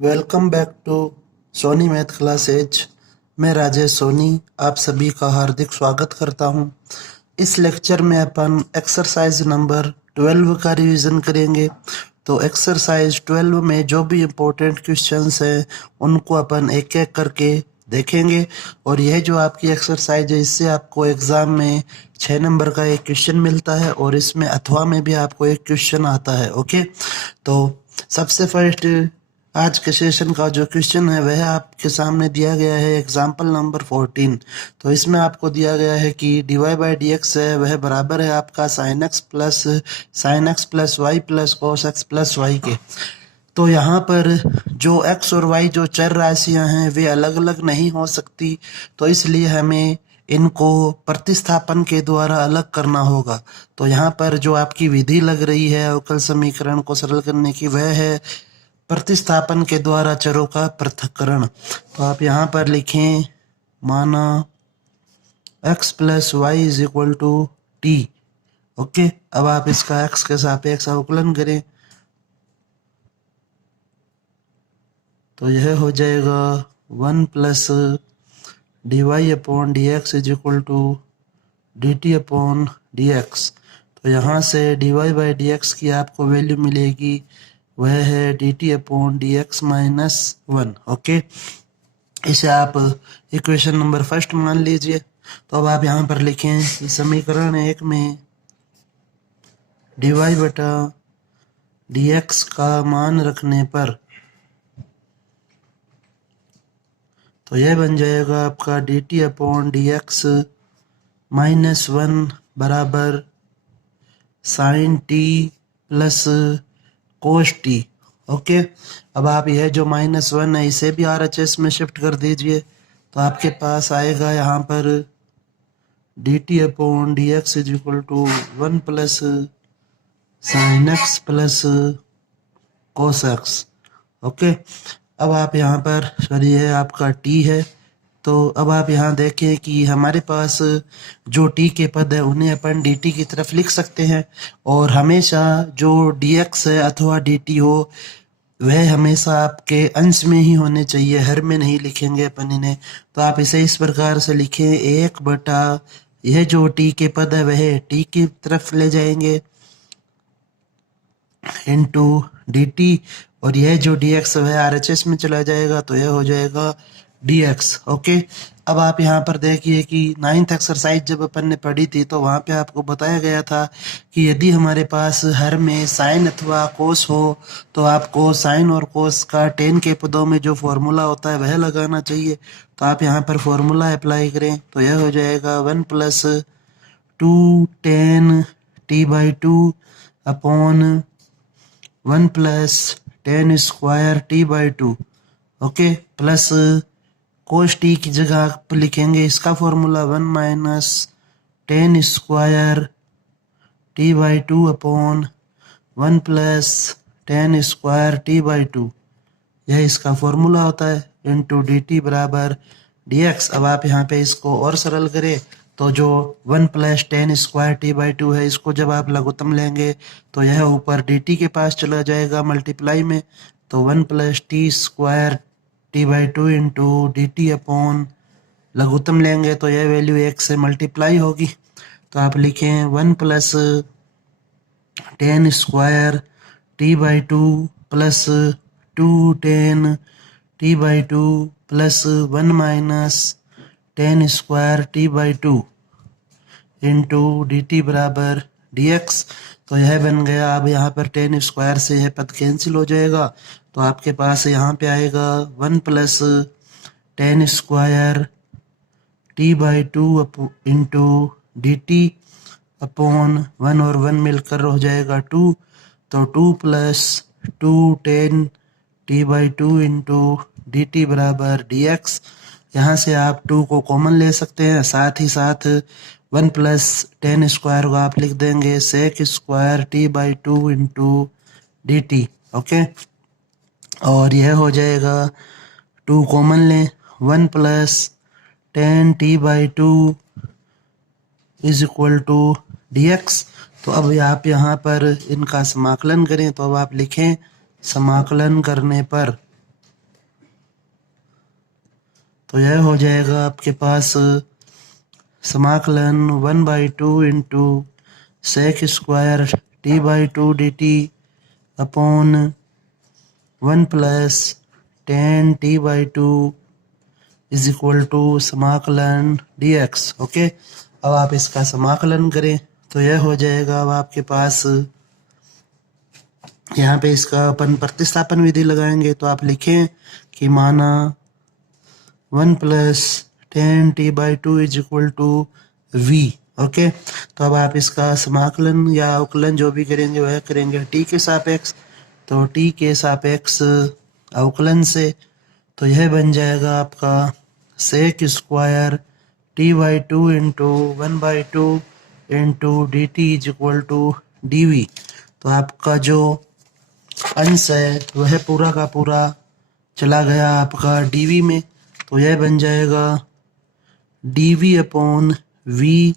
Welcome back to Soni math classes. मैं राजेश सोनी आप सभी का हार्दिक स्वागत करता हूं। इस लेक्चर में अपन एक्सरसाइज नंबर 12 का रिवीजन करेंगे। तो एक्सरसाइज 12 में जो भी इम्पोर्टेंट क्वेश्चंस हैं उनको अपन एक एक करके देखेंगे। और यह जो आपकी एक्सरसाइज है इससे आपको एग्ज़ाम में 6 नंबर का एक क्वेश्चन मिलता है और इसमें अथवा में भी आपको एक क्वेश्चन आता है। ओके, तो सबसे फर्स्ट आज के सेशन का जो क्वेश्चन है वह आपके सामने दिया गया है एग्जाम्पल नंबर 14। तो इसमें आपको दिया गया है कि dy बाई डी एक्स है वह बराबर है आपका sine x plus y plus cos x plus y के। तो यहाँ पर जो x और y जो चर राशियाँ हैं वे अलग अलग नहीं हो सकती, तो इसलिए हमें इनको प्रतिस्थापन के द्वारा अलग करना होगा। तो यहाँ पर जो आपकी विधि लग रही है अवकल समीकरण को सरल करने की वह है प्रतिस्थापन के द्वारा चरों का पृथक्करण। तो आप यहाँ पर लिखें माना x plus y is equal to t. Okay, अब आप इसका x के सापेक्ष अवकलन करें तो यह हो जाएगा 1 plus d Y upon D x is equal to d T upon D x. तो यहाँ से d Y by D x की आपको वैल्यू मिलेगी वह है d T upon D x minus 1। Okay, इसे आप इक्वेशन नंबर फर्स्ट मान लीजिए। तो अब आप यहाँ पर लिखें कि समीकरण 1 में डी वाई बटा डी एक्स का मान रखने पर तो यह बन जाएगा आपका d T upon D x minus 1 बराबर sine t plus cos t. Okay, अब आप यह जो -1 है इसे भी RHS में शिफ्ट कर दीजिए तो आपके पास आएगा यहाँ पर d T upon D x is equal to 1 plus sine x plus cos x. Okay, अब आप यहाँ पर सॉरी है आपका टी है। तो अब आप यहाँ देखें कि हमारे पास जो टी के पद है उन्हें अपन डी टी की तरफ लिख सकते हैं और हमेशा जो डी एक्स है अथवा डी टी हो वह हमेशा आपके अंश में ही होने चाहिए, हर में नहीं लिखेंगे अपन इन्हें। तो आप इसे इस प्रकार से लिखें 1 बटा यह जो टी के पद है वह टी की तरफ ले जाएंगे इंटू डी टी और यह जो डी एक्स वह RHS में चला जाएगा तो यह हो जाएगा डी एक्स। ओके, अब आप यहाँ पर देखिए कि 9th एक्सरसाइज जब अपन ने पढ़ी थी तो वहाँ पे आपको बताया गया था कि यदि हमारे पास हर में साइन अथवा कोस हो तो आपको साइन और कोस का टेन के पदों में जो फॉर्मूला होता है वह लगाना चाहिए। तो आप यहाँ पर फॉर्मूला अप्लाई करें तो यह हो जाएगा 1 plus 2 ten t by 2 upon 1 plus ten square T by 2। Okay, plus cos T की जगह आप लिखेंगे इसका formula 1 minus ten square T by 2 upon 1 plus ten square T by 2। यह इसका फॉर्मूला होता है इंटू डी टी बराबर डी एक्स। अब आप यहाँ पे इसको और सरल करें तो जो 1 plus ten square T by 2 है इसको जब आप लघुत्तम लेंगे तो यह ऊपर डी टी के पास चला जाएगा मल्टीप्लाई में। तो 1 plus T square T by 2 into D T upon लघुत्तम लेंगे तो यह वैल्यू 1 से मल्टीप्लाई होगी। तो आप लिखें 1 plus ten square T by 2 plus 2 ten t by 2 plus 1 minus ten square T by 2 into D T बराबर डी एक्स। तो यह बन गया। अब यहाँ पर टेन स्क्वायर से यह पद कैंसिल हो जाएगा तो आपके पास यहाँ पे आएगा 1 plus ten square T by 2 into D T upon 1 और 1 मिलकर हो जाएगा 2। तो 2 plus 2 ten t by 2 into D T बराबर डी एक्स। यहाँ से आप 2 को कॉमन ले सकते हैं, साथ ही साथ 1 प्लस टेन स्क्वायर को आप लिख देंगे sec square T by 2 into D t. Okay, और यह हो जाएगा 2 कॉमन लें 1 plus tan t by 2 is equal to d x. तो अब आप यहाँ पर इनका समाकलन करें तो अब आप लिखें समाकलन करने पर तो यह हो जाएगा आपके पास समाकलन 1/2 into sec square t/2 dt upon 1 plus tan t/2 is equal to समाकलन dx। ओके, अब आप इसका समाकलन करें तो यह हो जाएगा। अब आपके पास यहाँ पे इसका अपन प्रतिस्थापन विधि लगाएंगे तो आप लिखें कि माना 1 plus tan t/2 is equal to v। Okay, तो अब आप इसका समाकलन या अवकलन जो भी करेंगे वह करेंगे t के सापेक्ष, तो t के सापेक्ष अवकलन से तो यह बन जाएगा आपका sec square t/2 into 1/2 into D t is equal to d v. तो आपका जो अंश है वह पूरा का पूरा चला गया आपका dv में, तो यह बन जाएगा dv upon v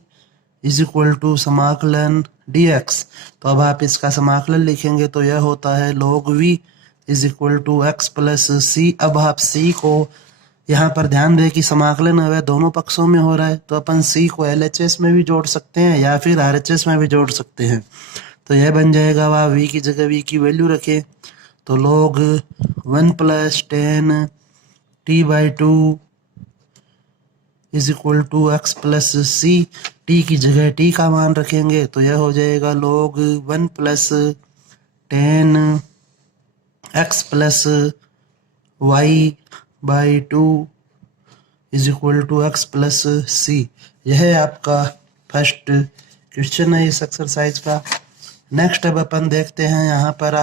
is equal to समाकलन dx। तो अब आप इसका समाकलन लिखेंगे तो यह होता है log v is equal to x plus c। अब आप c को यहाँ पर ध्यान दें कि समाकलन है वह दोनों पक्षों में हो रहा है, तो अपन c को LHS में भी जोड़ सकते हैं या फिर RHS में भी जोड़ सकते हैं। तो यह बन जाएगा, अब आप v की जगह v की वैल्यू रखें तो log 1 plus tan t/2 is equal to x plus c। t की जगह t का मान रखेंगे तो यह हो जाएगा log 1 plus tan x plus y/2 is equal to x plus c। यह है आपका फर्स्ट क्वेश्चन है इस एक्सरसाइज का। नेक्स्ट अब अपन देखते हैं, यहाँ पर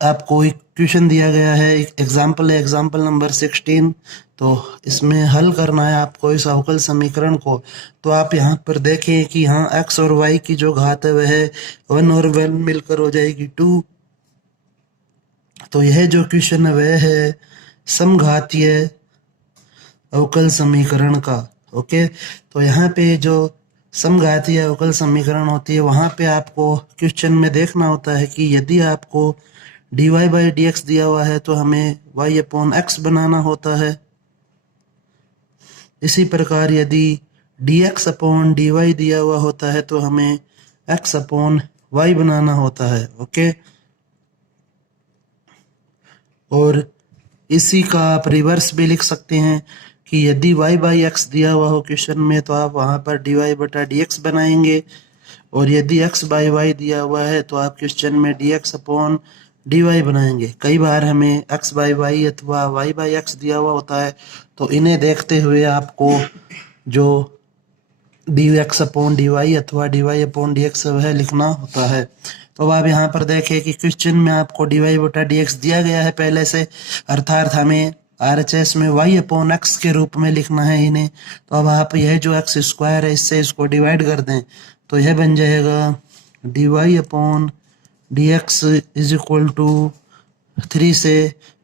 आपको एक क्वेश्चन दिया गया है, एक एग्जाम्पल है, एग्जाम्पल नंबर 16। तो इसमें हल करना है आपको इस अवकल समीकरण को। तो आप यहाँ पर देखें कि यहाँ x और y की जो घात है वह 1 और 1 मिलकर हो जाएगी 2। तो यह जो क्वेश्चन है वह है समघातीय अवकल समीकरण का। ओके, तो यहाँ पे जो समघातीय अवकल समीकरण होती है वहाँ पे आपको क्वेश्चन में देखना होता है कि यदि आपको dy बाई डी एक्स दिया हुआ है तो हमें y अपॉन एक्स बनाना होता है। इसी प्रकार यदि dx अपॉन dy दिया हुआ होता है तो हमें x अपॉन y बनाना होता है। ओके, और इसी का आप रिवर्स भी लिख सकते हैं कि यदि y बाई एक्स दिया हुआ हो क्वेश्चन में तो आप वहाँ पर dy बटा dx बनाएंगे, और यदि x बाई y दिया हुआ है तो आप क्वेश्चन में dx अपॉन dy बनाएंगे। कई बार हमें x बाई y अथवा y बाई x दिया हुआ होता है, तो इन्हें देखते हुए आपको जो dx अपॉन dy अथवा dy अपॉन dx वह लिखना होता है। तो अब आप यहाँ पर देखें कि क्वेश्चन में आपको dy बटा dx दिया गया है पहले से, अर्थात हमें RHS में y अपॉन x के रूप में लिखना है इन्हें। तो अब आप यह जो x स्क्वायर है इससे इसको डिवाइड कर दें तो यह बन जाएगा dy upon dx is equal to 3 से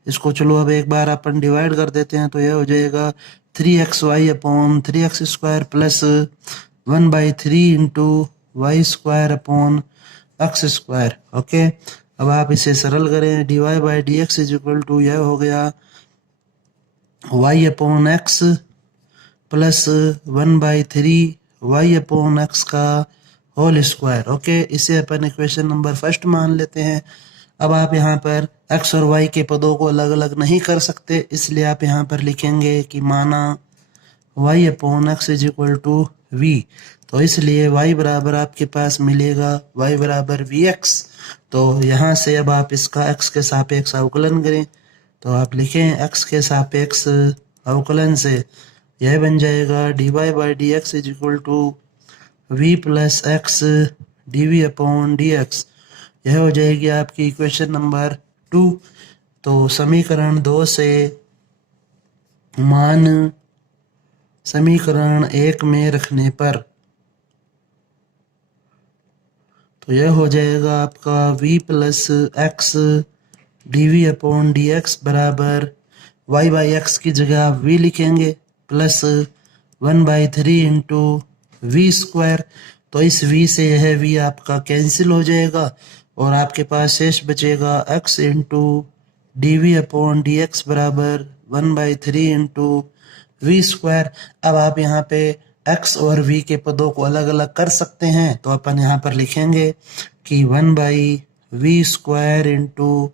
इसको चलो अब एक बार अपन डिवाइड कर देते हैं तो यह हो जाएगा 3xy upon 3x square plus 1/3 into y square upon x square. Okay, अब आप इसे सरल करें, dy by D x is equal to यह हो गया y upon x plus 1/3 y upon x का होल स्क्वायर। ओके, इसे अपन इक्वेशन नंबर फर्स्ट मान लेते हैं। अब आप यहाँ पर x और y के पदों को अलग अलग नहीं कर सकते, इसलिए आप यहाँ पर लिखेंगे कि माना y upon x is equal to v। तो इसलिए y बराबर आपके पास मिलेगा y बराबर vx। तो यहाँ से अब आप इसका x के सापेक्ष अवकलन करें तो आप लिखें x के सापेक्ष अवकलन से यह बन जाएगा dy by D x is equal to v plus x d upon D x. यह हो जाएगी आपकी इक्वेशन नंबर 2। तो समीकरण 2 से मान समीकरण 1 में रखने पर तो यह हो जाएगा आपका v plus x d upon D x बराबर y बाई एक्स की जगह आप v लिखेंगे प्लस 1/3 इंटू वी स्क्वायर। तो इस v से यह v आपका कैंसिल हो जाएगा और आपके पास शेष बचेगा x into D we upon D x बराबर 1/3 इंटू वी स्क्वायर। अब आप यहाँ पे x और v के पदों को अलग अलग कर सकते हैं, तो अपन यहाँ पर लिखेंगे कि 1/v square into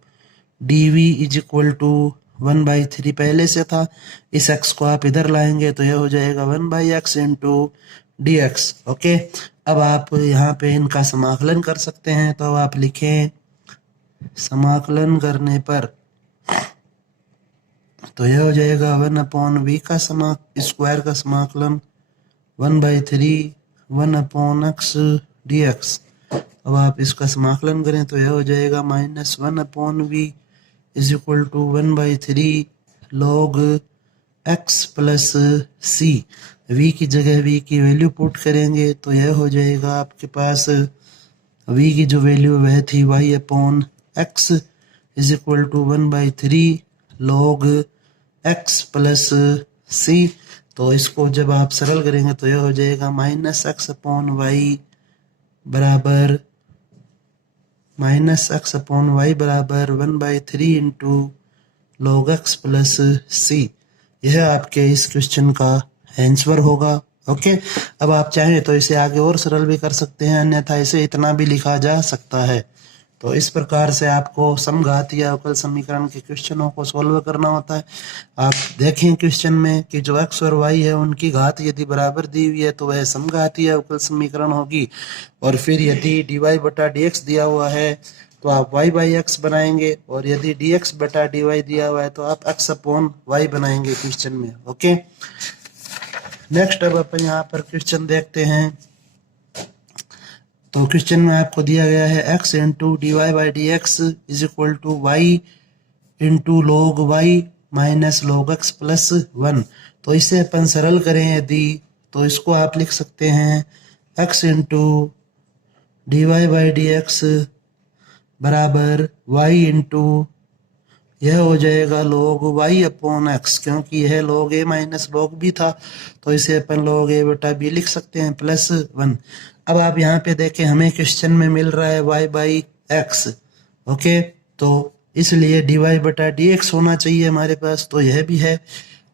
D v is equal to 1/3 पहले से था, इस x को आप इधर लाएंगे तो यह हो जाएगा 1/x into D X. Okay, अब आप यहाँ पे इनका समाकलन कर सकते हैं, तो अब आप लिखें समाकलन करने पर तो यह हो जाएगा 1/v का स्क्वायर का समाकलन 1/3 1/x dx। अब आप इसका समाकलन करें तो यह हो जाएगा -1/v is equal to 1/3 log x plus c। v की जगह v की वैल्यू पुट करेंगे तो यह हो जाएगा आपके पास v की जो वैल्यू वह थी y/x is equal to 1/3 log x plus c। तो इसको जब आप सरल करेंगे तो यह हो जाएगा -x/y बराबर 1/3 into log x plus c। यह आपके इस क्वेश्चन का आंसर होगा। ओके, अब आप चाहें तो इसे आगे और सरल भी कर सकते हैं, अन्यथा इसे इतना भी लिखा जा सकता है। तो इस प्रकार से आपको समघातीय अवकल समीकरण के क्वेश्चनों को सॉल्व करना होता है। आप देखें क्वेश्चन में कि जो x और y है उनकी घात यदि बराबर दी हुई है तो वह समघातीय अवकल समीकरण होगी, और फिर यदि dy/dx दिया हुआ है तो आप y/x बनाएंगे, और यदि dx/dy दिया हुआ है तो आप x/y बनाएंगे क्वेश्चन में। ओके, नेक्स्ट अब अपन यहाँ पर क्वेश्चन देखते हैं। तो क्वेश्चन में आपको दिया गया है x into dy/dx is equal to y into log y minus log x plus 1। तो इसे अपन सरल करें यदि तो इसको आप लिख सकते हैं x इंटू dy/dx बराबर y इंटू यह हो जाएगा log y/x, क्योंकि यह log a minus log b था तो इसे अपन log a/b लिख सकते हैं प्लस 1। अब आप यहाँ पे देखें हमें क्वेश्चन में मिल रहा है y/x। ओके, तो इसलिए dy/dx होना चाहिए हमारे पास, तो यह भी है।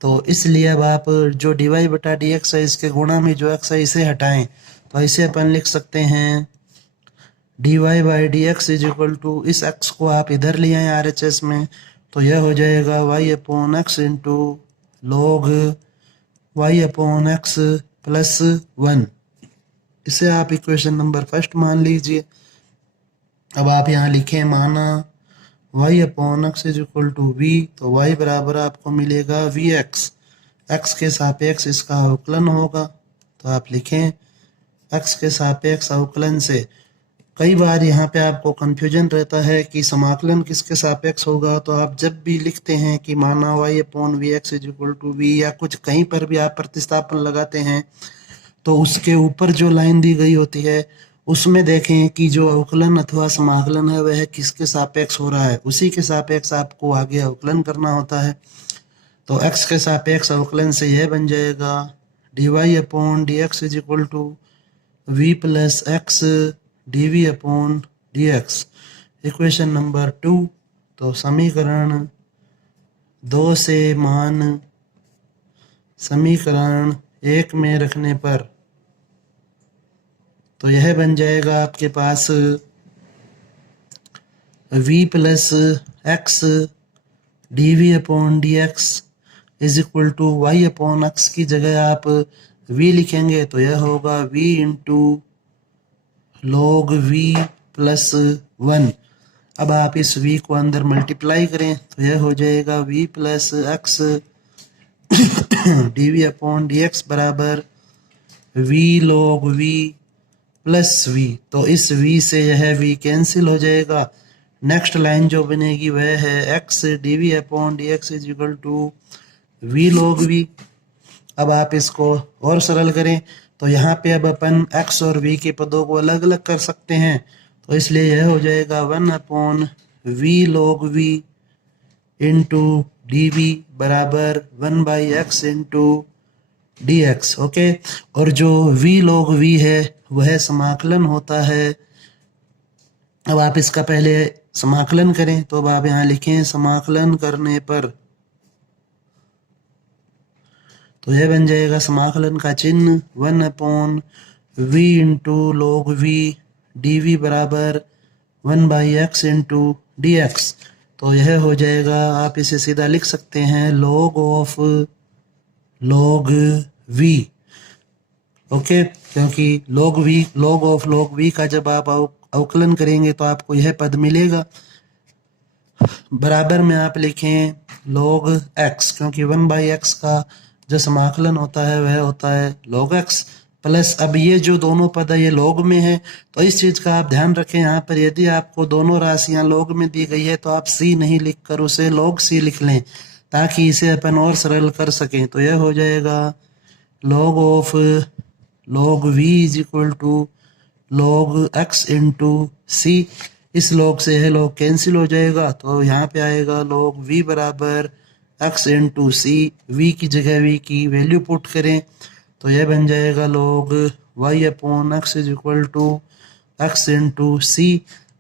तो इसलिए अब आप जो dy/dx है इसके गुणा में जो x है इसे हटाएं, तो इसे अपन लिख सकते हैं dy/dx इज इक्वल टू इस x को आप इधर ले आए RHS में, तो यह हो जाएगा y/x into log y/x plus 1। इसे आप इक्वेशन नंबर फर्स्ट मान लीजिए। अब आप यहाँ लिखें माना y/x is equal to v, तो y बराबर आपको मिलेगा vx, x के सापेक्ष इसका अवकलन होगा। तो आप लिखें x के सापेक्ष अवकलन से। कई बार यहाँ पे आपको कंफ्यूजन रहता है कि समाकलन किसके सापेक्ष होगा, तो आप जब भी लिखते हैं कि माना y/vx is equal to v या कुछ कहीं पर भी आप प्रतिस्थापन लगाते हैं तो उसके ऊपर जो लाइन दी गई होती है उसमें देखें कि जो अवकलन अथवा समाकलन है वह किसके सापेक्ष हो रहा है, उसी के सापेक्ष आपको आगे अवकलन करना होता है। तो x के सापेक्ष अवकलन से यह बन जाएगा dy/dx is equal to v plus x dv/dx। Equation number 2। तो समीकरण 2 से मान समीकरण 1 में रखने पर तो यह बन जाएगा आपके पास v plus x dv/dx is equal to y/x की जगह आप v लिखेंगे तो यह होगा v into log v plus 1। अब आप इस v को अंदर मल्टीप्लाई करें तो यह हो जाएगा v प्लस x dv/dx बराबर v log v plus v। तो इस v से यह v कैंसिल हो जाएगा। नेक्स्ट लाइन जो बनेगी वह है x dv/dx is equal to v log v। अब आप इसको और सरल करें तो यहाँ पे अब अपन x और v के पदों को अलग अलग कर सकते हैं, तो इसलिए यह हो जाएगा 1/v log v into dv बराबर 1/x इंटू dx। ओके, और जो v log v है वह समाकलन होता है। अब आप इसका पहले समाकलन करें तो अब आप यहाँ लिखें समाकलन करने पर तो यह बन जाएगा समाकलन का चिन्ह 1/v into log v dv बराबर 1/x इंटू dx। तो यह हो जाएगा, आप इसे सीधा लिख सकते हैं log of log v। Okay, क्योंकि log ऑफ log v का जब आप अवकलन करेंगे तो आपको यह पद मिलेगा। बराबर में आप लिखें log x, क्योंकि 1/x का जो समाकलन होता है वह होता है log x प्लस, अब ये जो दोनों पद है ये log में है, तो इस चीज़ का आप ध्यान रखें। यहाँ पर यदि आपको दोनों राशियाँ log में दी गई है तो आप c नहीं लिखकर उसे log c लिख लें, ताकि इसे अपन और सरल कर सकें। तो यह हो जाएगा log of log v is equal to log x into c। इस log से यह log कैंसिल हो जाएगा, तो यहाँ पे आएगा log v बराबर x इंटू c। v की जगह v की वैल्यू पुट करें तो यह बन जाएगा log y upon x is equal to x into c।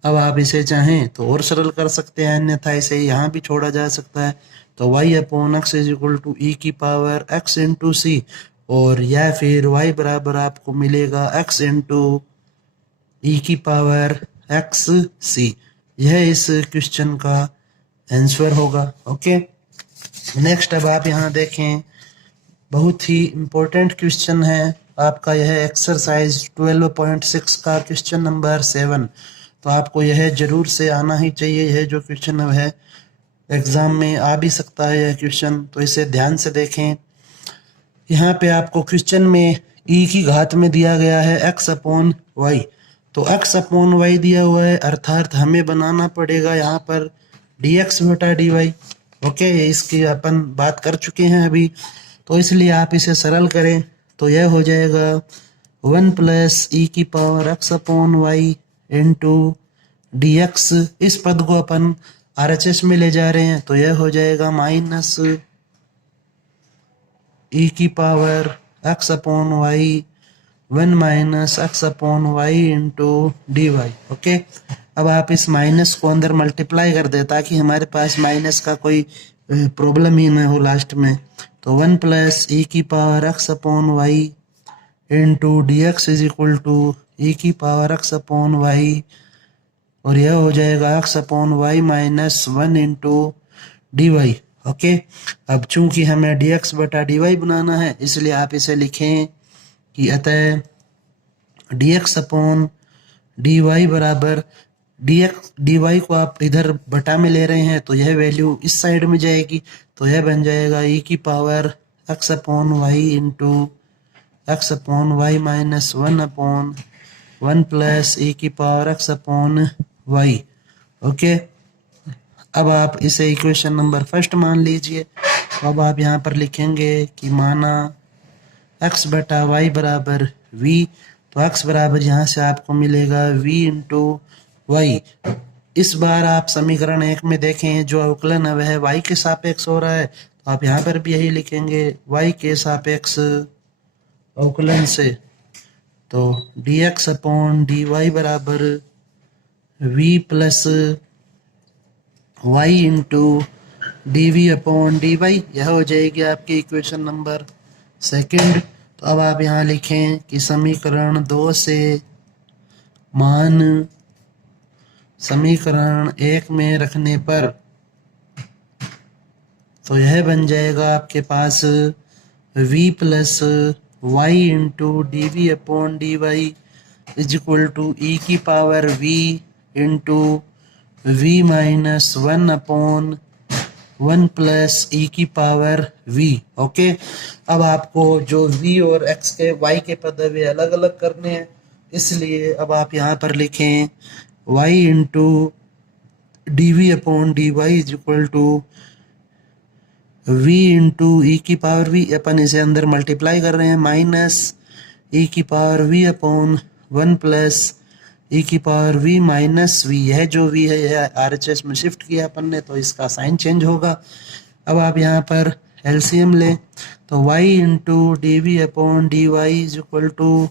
अब आप इसे चाहें तो और सरल कर सकते हैं, अन्यथा इसे यहाँ भी छोड़ा जा सकता है। तो y upon x is equal to e की पावर x इंटू c, और या फिर y बराबर आपको मिलेगा x इंटू e की पावर x c। यह इस क्वेश्चन का आंसर होगा। ओके, नेक्स्ट अब आप यहाँ देखें, बहुत ही इम्पोर्टेंट क्वेश्चन है आपका यह एक्सरसाइज 12.6 का क्वेश्चन नंबर 7। तो आपको यह जरूर से आना ही चाहिए। यह जो क्वेश्चन है एग्जाम में आ भी सकता है यह क्वेश्चन, तो इसे ध्यान से देखें। यहाँ पे आपको क्वेश्चन में e की घात में दिया गया है x अपॉन वाई, तो x अपॉन वाई दिया हुआ है, अर्थात हमें बनाना पड़ेगा यहाँ पर dx बटा dy। ओके, इसकी अपन बात कर चुके हैं अभी, तो इसलिए आप इसे सरल करें तो यह हो जाएगा 1 प्लस e की power x upon Y into dx। इस पद को अपन RHS में ले जा रहे हैं, तो यह हो जाएगा माइनस e की power x upon y 1 minus x upon Y into D Y. Okay, अब आप इस माइनस को अंदर मल्टीप्लाई कर दे ताकि हमारे पास माइनस का कोई प्रॉब्लम ही ना हो लास्ट में। तो 1 प्लस e की power x upon Y into D x is equal to e की पावर x अपॉन वाई, और यह हो जाएगा x upon y minus 1 into D Y. Okay, अब चूंकि हमें dx बटा dy बनाना है, इसलिए आप इसे लिखें कि अतः dx अपॉन dy बराबर dx dy को आप इधर बटा में ले रहे हैं तो यह वैल्यू इस साइड में जाएगी, तो यह बन जाएगा e की power x upon Y into x upon y minus 1 upon 1 plus e की power x upon y. Okay, अब आप इसे इक्वेशन नंबर फर्स्ट मान लीजिए। तो अब आप यहाँ पर लिखेंगे कि माना x बटा y बराबर v, तो x बराबर यहाँ से आपको मिलेगा v इंटू वाई। इस बार आप समीकरण 1 में देखें जो अवकलन है वह y के सापेक्ष हो रहा है, तो आप यहाँ पर भी यही लिखेंगे y के सापेक्ष अवकलन से। तो dx अपॉन dy बराबर v plus y into dv upon dy, यह हो जाएगी आपकी इक्वेशन नंबर सेकंड। तो अब आप यहाँ लिखें कि समीकरण 2 से मान समीकरण 1 में रखने पर, तो यह बन जाएगा आपके पास v plus Y into D we upon D Y is equal to E की power v into V minus 1 upon 1 plus E की पावर v। ओके, अब आपको जो v और x के y के पद वे अलग अलग करने हैं, इसलिए अब आप यहाँ पर लिखें y into D we upon D Y is equal to v into ई की पावर v, अपन इसे अंदर मल्टीप्लाई कर रहे हैं, माइनस ई की power v upon 1 plus E की पावर v माइनस v। यह जो v है यह RHS में शिफ्ट किया अपन ने, तो इसका साइन चेंज होगा। अब आप यहाँ पर एलसीएम लें तो y into D we upon D Y is equal to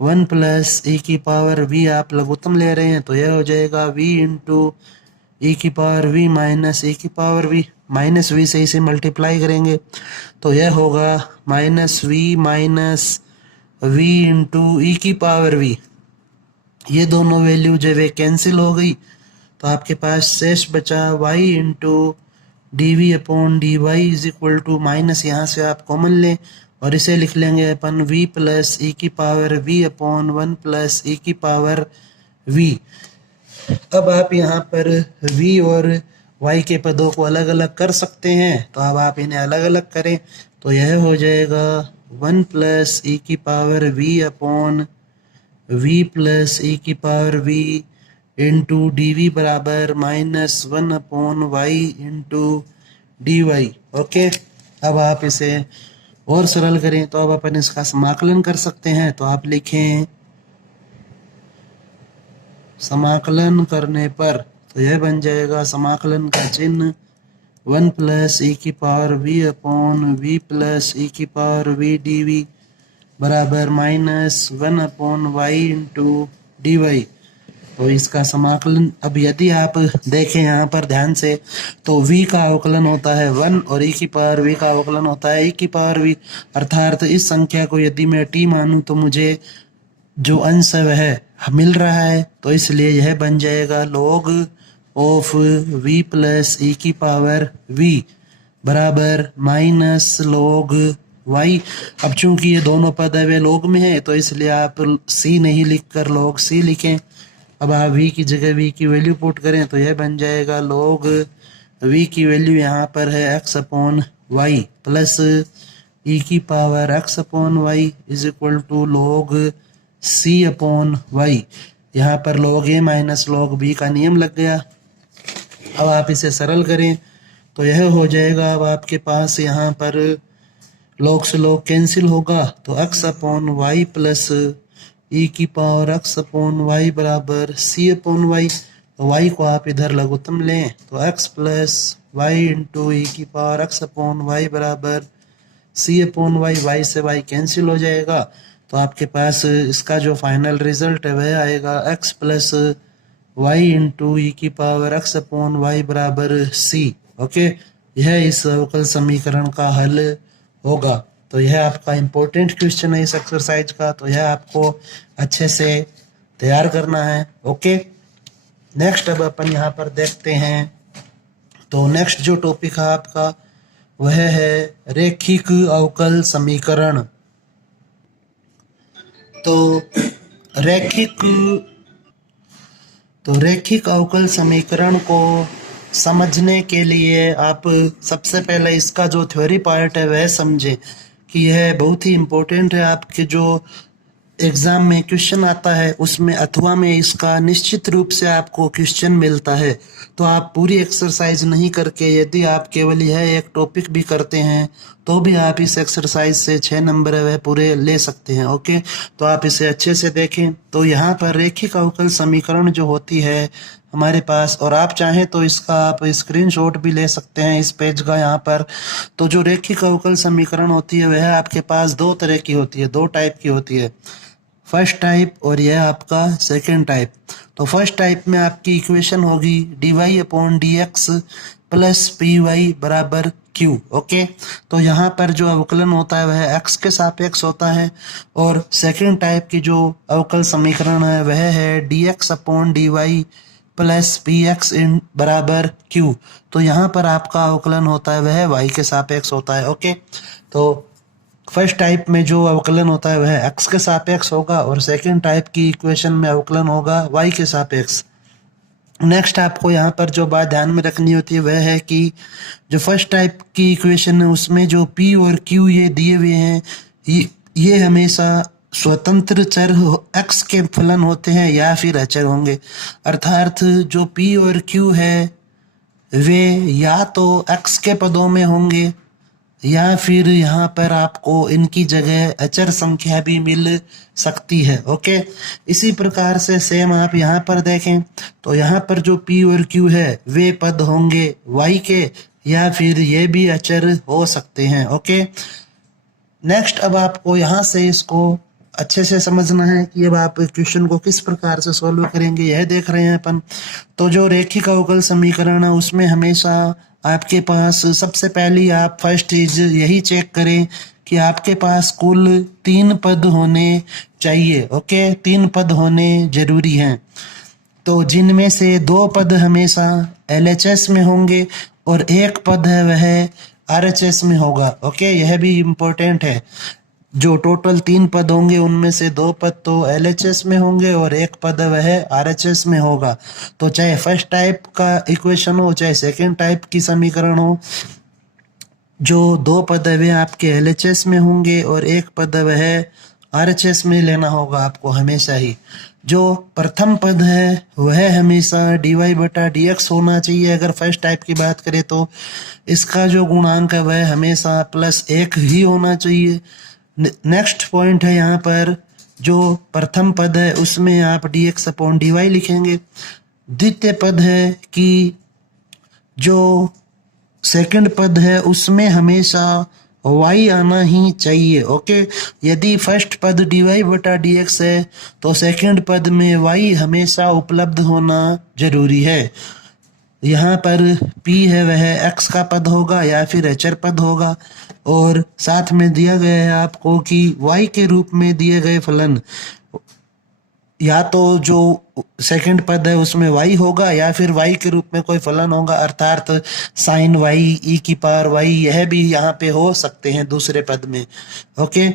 1 plus E की पावर v, आप लघुत्तम ले रहे हैं तो यह हो जाएगा v इंटू ई की पावर v माइनस ई की पावर v। माइनस वी से इसे मल्टीप्लाई करेंगे तो यह होगा माइनस वी इंटू ई की पावर वी। ये दोनों वैल्यू जब वे कैंसिल हो गई तो आपके पास शेष बचा y into D we upon D Y is equal to minus, यहाँ से आप कॉमन लें और इसे लिख लेंगे अपन v प्लस ई की power v upon 1 plus E की पावर v। अब आप यहाँ पर v और y के पदों को अलग अलग कर सकते हैं, तो अब आप इन्हें अलग अलग करें तो यह हो जाएगा 1 प्लस ई की power v upon v plus E की power v into D V बराबर minus 1 upon Y into D Y. Okay, अब आप इसे और सरल करें तो अब अपन इसका समाकलन कर सकते हैं, तो आप लिखें समाकलन करने पर तो यह बन जाएगा समाकलन का चिन्ह 1 प्लस ई की power v upon v plus E की पावर v डी वी बराबर minus 1 upon Y into D Y. तो इसका समाकलन, अब यदि आप देखें यहाँ पर ध्यान से तो v का अवकलन होता है 1 और e की पावर v का अवकलन होता है e की पावर v, अर्थात इस संख्या को यदि मैं t मानूं तो मुझे जो अंश है वह मिल रहा है, तो इसलिए यह बन जाएगा log of v plus e की पावर v बराबर माइनस log y। अब चूंकि ये दोनों पद है वे log में है तो इसलिए आप c नहीं लिखकर log c लिखें। अब आप v की जगह v की वैल्यू पुट करें तो यह बन जाएगा log v की वैल्यू यहाँ पर है x upon y plus e की power x upon y is equal to log c upon y. यहाँ पर log a minus log b का नियम लग गया। अब आप इसे सरल करें तो यह हो जाएगा, अब आपके पास यहाँ पर log से log कैंसिल होगा तो x upon y plus e की पावर x अपॉन वाई बराबर c अपॉन वाई। तो y को आप इधर लघुत्तम लें तो x प्लस वाई इंटू ई की पावर x अपॉन वाई बराबर c अपॉन वाई, y से y कैंसिल हो जाएगा तो आपके पास इसका जो फाइनल रिजल्ट है वह आएगा x प्लस वाई इंटू ई की पावर x अपॉन वाई बराबर c। ओके, यह इस अवकल समीकरण का हल होगा। तो यह आपका इम्पोर्टेंट क्वेश्चन है इस एक्सरसाइज का, तो यह आपको अच्छे से तैयार करना है। ओके, नेक्स्ट अब अपन यहाँ पर देखते हैं, तो नेक्स्ट जो टॉपिक है आपका वह है रैखिक अवकल समीकरण। तो रैखिक अवकल समीकरण को समझने के लिए आप सबसे पहले इसका जो थ्योरी पार्ट है वह समझें कि यह बहुत ही इम्पोर्टेंट है। आपके जो एग्ज़ाम में क्वेश्चन आता है उसमें अथवा में इसका निश्चित रूप से आपको क्वेश्चन मिलता है। तो आप पूरी एक्सरसाइज नहीं करके यदि आप केवल यह एक टॉपिक भी करते हैं तो भी आप इस एक्सरसाइज से 6 नंबर है वह पूरे ले सकते हैं। ओके, तो आप इसे अच्छे से देखें। तो यहाँ पर रैखिक अवकल समीकरण जो होती है हमारे पास, और आप चाहें तो इसका आप स्क्रीनशॉट भी ले सकते हैं इस पेज का यहाँ पर। तो जो रैखिक अवकल समीकरण होती है वह आपके पास 2 तरह की होती है, 2 टाइप की होती है, फर्स्ट टाइप और यह आपका सेकंड टाइप। तो फर्स्ट टाइप में आपकी इक्वेशन होगी d Y upon D x plus p y बराबर क्यू। ओके, तो यहाँ पर जो अवकलन होता है वह एक्स के सापेक्ष होता है, और सेकंड टाइप की जो अवकल समीकरण है वह है D x upon D Y plus P X इन बराबर क्यू। तो यहाँ पर आपका अवकलन होता है वह वाई के सापेक्ष होता है। ओके, तो फर्स्ट टाइप में जो अवकलन होता है वह x के सापेक्ष होगा और सेकंड टाइप की इक्वेशन में अवकलन होगा y के सापेक्ष। नेक्स्ट आपको यहाँ पर जो बात ध्यान में रखनी होती है वह है कि जो फर्स्ट टाइप की इक्वेशन है उसमें जो p और q ये दिए हुए हैं ये हमेशा स्वतंत्र चर x के फलन होते हैं या फिर अचर होंगे। अर्थात जो p और q है वे या तो x के पदों में होंगे या फिर यहाँ पर आपको इनकी जगह अचर संख्या भी मिल सकती है। ओके, इसी प्रकार से सेम आप यहाँ पर देखें तो यहाँ पर जो p और q है वे पद होंगे y के या फिर ये भी अचर हो सकते हैं। ओके, नेक्स्ट अब आपको यहाँ से इसको अच्छे से समझना है कि अब आप क्वेश्चन को किस प्रकार से सॉल्व करेंगे, यह देख रहे हैं अपन। तो जो रैखिक अवकल समीकरण है उसमें हमेशा आपके पास सबसे पहले आप फर्स्ट चीज यही चेक करें कि आपके पास कुल 3 पद होने चाहिए। ओके, 3 पद होने जरूरी हैं। तो जिनमें से 2 पद हमेशा LHS में होंगे और 1 पद है वह RHS में होगा। ओके, यह भी इम्पोर्टेंट है। जो टोटल 3 पद होंगे उनमें से 2 पद तो LHS में होंगे और 1 पद वह RHS में होगा। तो चाहे फर्स्ट टाइप का इक्वेशन हो चाहे सेकेंड टाइप की समीकरण हो, जो 2 पद है वे आपके LHS में होंगे और 1 पद वह RHS में लेना होगा आपको हमेशा ही। जो प्रथम पद है वह हमेशा dy/dx होना चाहिए। अगर फर्स्ट टाइप की बात करें तो इसका जो गुणांक है वह हमेशा +1 ही होना चाहिए। नेक्स्ट पॉइंट है यहाँ पर, जो प्रथम पद है उसमें आप dx/dy लिखेंगे। द्वितीय पद है कि जो सेकंड पद है उसमें हमेशा y आना ही चाहिए। ओके, यदि फर्स्ट पद dy/dx है तो सेकंड पद में y हमेशा उपलब्ध होना जरूरी है। यहाँ पर p है वह x का पद होगा या फिर अचर पद होगा और साथ में दिया गया है आपको कि y के रूप में दिए गए फलन या तो जो सेकंड पद है उसमें y होगा या फिर y के रूप में कोई फलन होगा, अर्थात sin y e⁻y, यह भी यहाँ पे हो सकते हैं दूसरे पद में। ओके,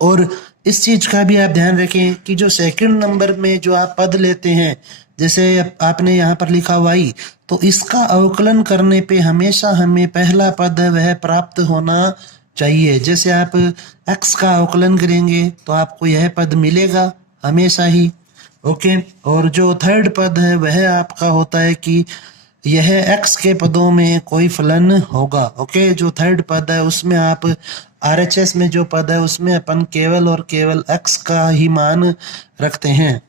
और इस चीज का भी आप ध्यान रखें कि जो सेकंड नंबर में जो आप पद लेते हैं, जैसे आपने यहाँ पर लिखा y, तो इसका अवकलन करने पे हमेशा हमें पहला पद है वह प्राप्त होना चाहिए। जैसे आप x का अवकलन करेंगे तो आपको यह पद मिलेगा हमेशा ही। ओके, और जो थर्ड पद है वह आपका होता है कि यह x के पदों में कोई फलन होगा। ओके, जो थर्ड पद है उसमें आप RHS में जो पद है उसमें अपन केवल और केवल x का ही मान रखते हैं।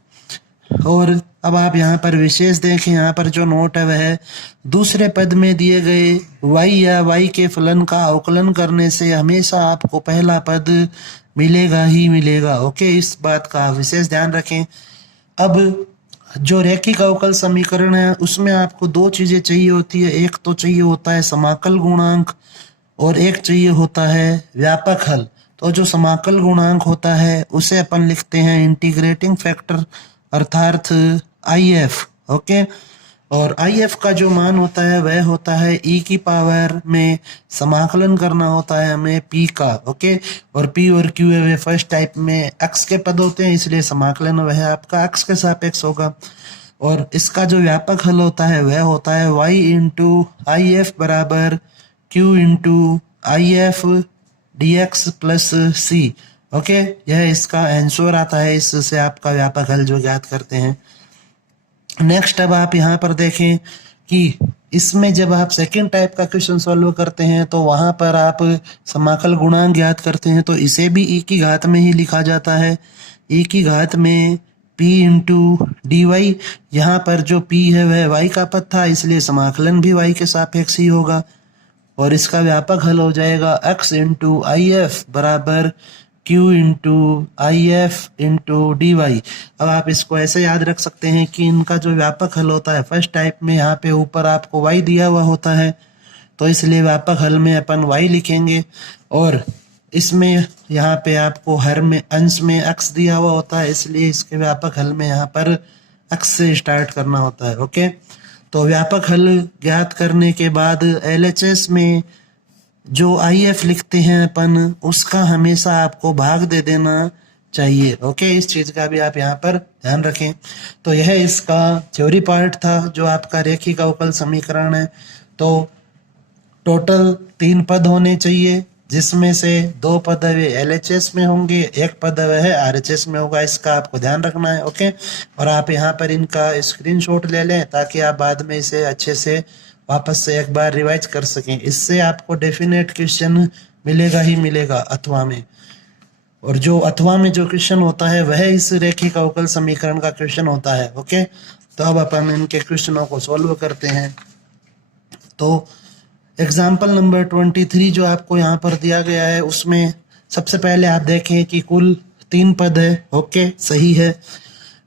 और अब आप यहाँ पर विशेष देखें, यहाँ पर जो नोट है वह दूसरे पद में दिए गए y या y के फलन का अवकलन करने से हमेशा आपको पहला पद मिलेगा ही मिलेगा। ओके, इस बात का विशेष ध्यान रखें। अब जो रैखिक अवकल समीकरण है उसमें आपको 2 चीजें चाहिए होती है। एक तो चाहिए होता है समाकल गुणांक और एक चाहिए होता है व्यापक हल। तो जो समाकल गुणांक होता है उसे अपन लिखते हैं इंटीग्रेटिंग फैक्टर अर्थात IF। ओके, और IF का जो मान होता है वह होता है e की पावर में समाकलन करना होता है हमें p का। ओके, और p और q है वे फर्स्ट टाइप में x के पद होते हैं, इसलिए समाकलन वह आपका x के सापेक्ष होगा। और इसका जो व्यापक हल होता है वह होता है y इंटू IF बराबर q into IF dx plus c। Okay, यह इसका आंसर आता है, इससे आपका व्यापक हल जो ज्ञात करते हैं। नेक्स्ट, अब आप यहाँ पर देखें कि इसमें जब आप सेकेंड टाइप का क्वेश्चन सॉल्व करते हैं तो वहां पर आप समाकल गुणांक ज्ञात करते हैं, तो इसे भी e की घात में ही लिखा जाता है। e की घात में p इंटू dy, यहाँ पर जो p है वह y का पद था इसलिए समाकलन भी y के सापेक्ष ही होगा। और इसका व्यापक हल हो जाएगा x इंटू IF बराबर q into IF into dy। अब आप इसको ऐसे याद रख सकते हैं कि इनका जो व्यापक हल होता है फर्स्ट टाइप में यहाँ पे ऊपर आपको y दिया हुआ होता है तो इसलिए व्यापक हल में अपन y लिखेंगे, और इसमें यहाँ पे आपको हर में अंश में x दिया हुआ होता है इसलिए इसके व्यापक हल में यहाँ पर x से स्टार्ट करना होता है। ओके, तो व्यापक हल ज्ञात करने के बाद LHS में जो IF लिखते हैं अपन उसका हमेशा आपको भाग दे देना चाहिए। ओके, इस चीज का भी आप यहाँ पर ध्यान रखें। तो यह इसका थ्योरी पार्ट था जो आपका रैखिक अवकल समीकरण है। तो टोटल 3 पद होने चाहिए जिसमें से 2 पद वे LHS में होंगे, 1 पद वह RHS में होगा, इसका आपको ध्यान रखना है। ओके, और आप यहाँ पर इनका स्क्रीनशॉट ले लें ताकि आप बाद में इसे अच्छे से वापस से एक बार रिवाइज कर सकें। इससे आपको डेफिनेट क्वेश्चन मिलेगा ही मिलेगा अथवा में, और जो अथवा में जो क्वेश्चन होता है वह इस रैखिक अवकल समीकरण का क्वेश्चन होता है। ओके, तो अब अपन इनके क्वेश्चनों को सॉल्व करते हैं। तो एग्जाम्पल नंबर 23 जो आपको यहाँ पर दिया गया है उसमें सबसे पहले आप देखें कि कुल 3 पद है। ओके, सही है।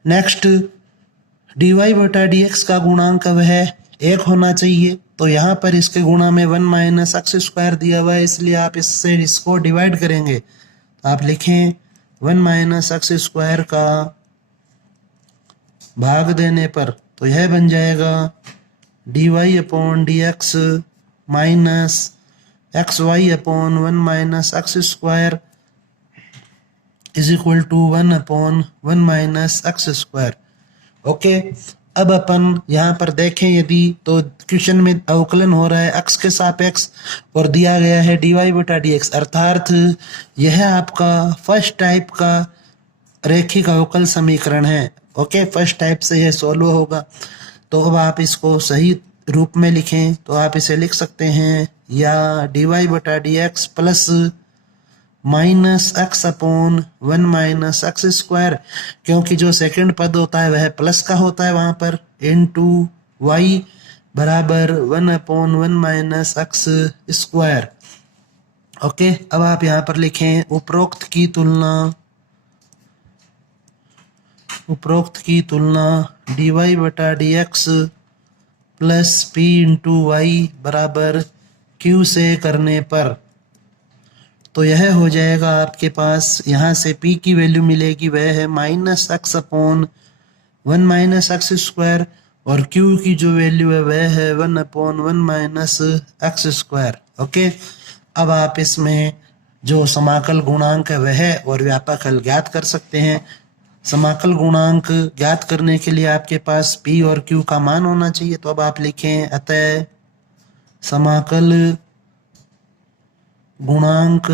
नेक्स्ट, dy/dx का गुणांक वह एक होना चाहिए, तो यहाँ पर इसके गुणा में 1 माइनस एक्स स्क्वायर दिया हुआ है, इसलिए आप इससे इसको डिवाइड करेंगे। तो आप लिखें 1 माइनस एक्स स्क्वायर का भाग देने पर तो यह बन जाएगा D Y upon D x minus x y upon 1 minus x square is equal to 1 upon 1 minus x square. Okay, अब अपन यहाँ पर देखें यदि तो क्वेश्चन में अवकलन हो रहा है एक्स के सापेक्ष और दिया गया है डी वाई बटा डी एक्स, अर्थात यह आपका फर्स्ट टाइप का रैखिक अवकल समीकरण है। ओके, फर्स्ट टाइप से यह सोल्व होगा। तो अब आप इसको सही रूप में लिखें तो आप इसे लिख सकते हैं या डी वाई बटा d x plus minus x upon 1 minus x square, क्योंकि जो सेकंड पद होता है वह प्लस का होता है वहां पर, इनटू वाई बराबर 1 upon 1 minus x square. Okay, अब आप यहाँ पर लिखें उपरोक्त की तुलना डी वाई बटा d x plus p into Y बराबर क्यू से करने पर तो यह हो जाएगा आपके पास, यहाँ से p की वैल्यू मिलेगी वह है minus x upon 1 minus x square और q की जो वैल्यू है वह है 1 upon 1 minus x square. Okay, अब आप इसमें जो समाकल गुणांक है वह और व्यापक हल ज्ञात कर सकते हैं। समाकल गुणांक ज्ञात करने के लिए आपके पास p और q का मान होना चाहिए, तो अब आप लिखें अतः समाकल गुणांक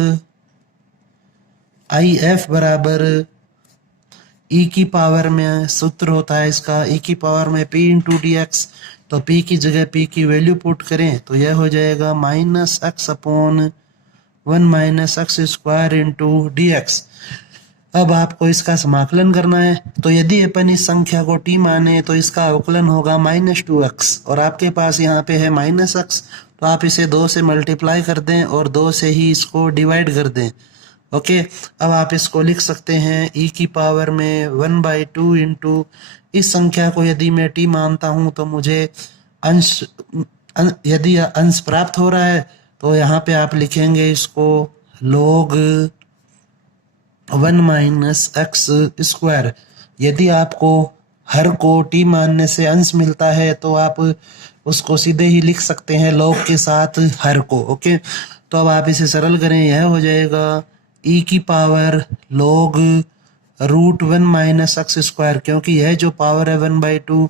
आई एफ बराबर ई की पावर में सूत्र होता है इसका ई की पावर में पी इंटू डी एक्स, तो पी की जगह पी की वैल्यू पुट करें तो यह हो जाएगा minus x upon 1 minus x square into D x. अब आपको इसका समाकलन करना है, तो यदि अपन इस संख्या को t माने तो इसका अवकलन होगा -2x और आपके पास यहाँ पे है -x, तो आप इसे 2 से मल्टीप्लाई कर दें और 2 से ही इसको डिवाइड कर दें। ओके, अब आप इसको लिख सकते हैं e की पावर में 1/2 इंटू इस संख्या को यदि मैं t मानता हूँ तो मुझे यदि अंश प्राप्त हो रहा है तो यहाँ पे आप लिखेंगे इसको log 1 माइनस एक्स स्क्वायर। यदि आपको हर को t मानने से अंश मिलता है तो आप उसको सीधे ही लिख सकते हैं log के साथ हर को। ओके, तो अब आप इसे सरल करें, यह हो जाएगा e की power log root 1 minus x square, क्योंकि यह जो पावर है 1/2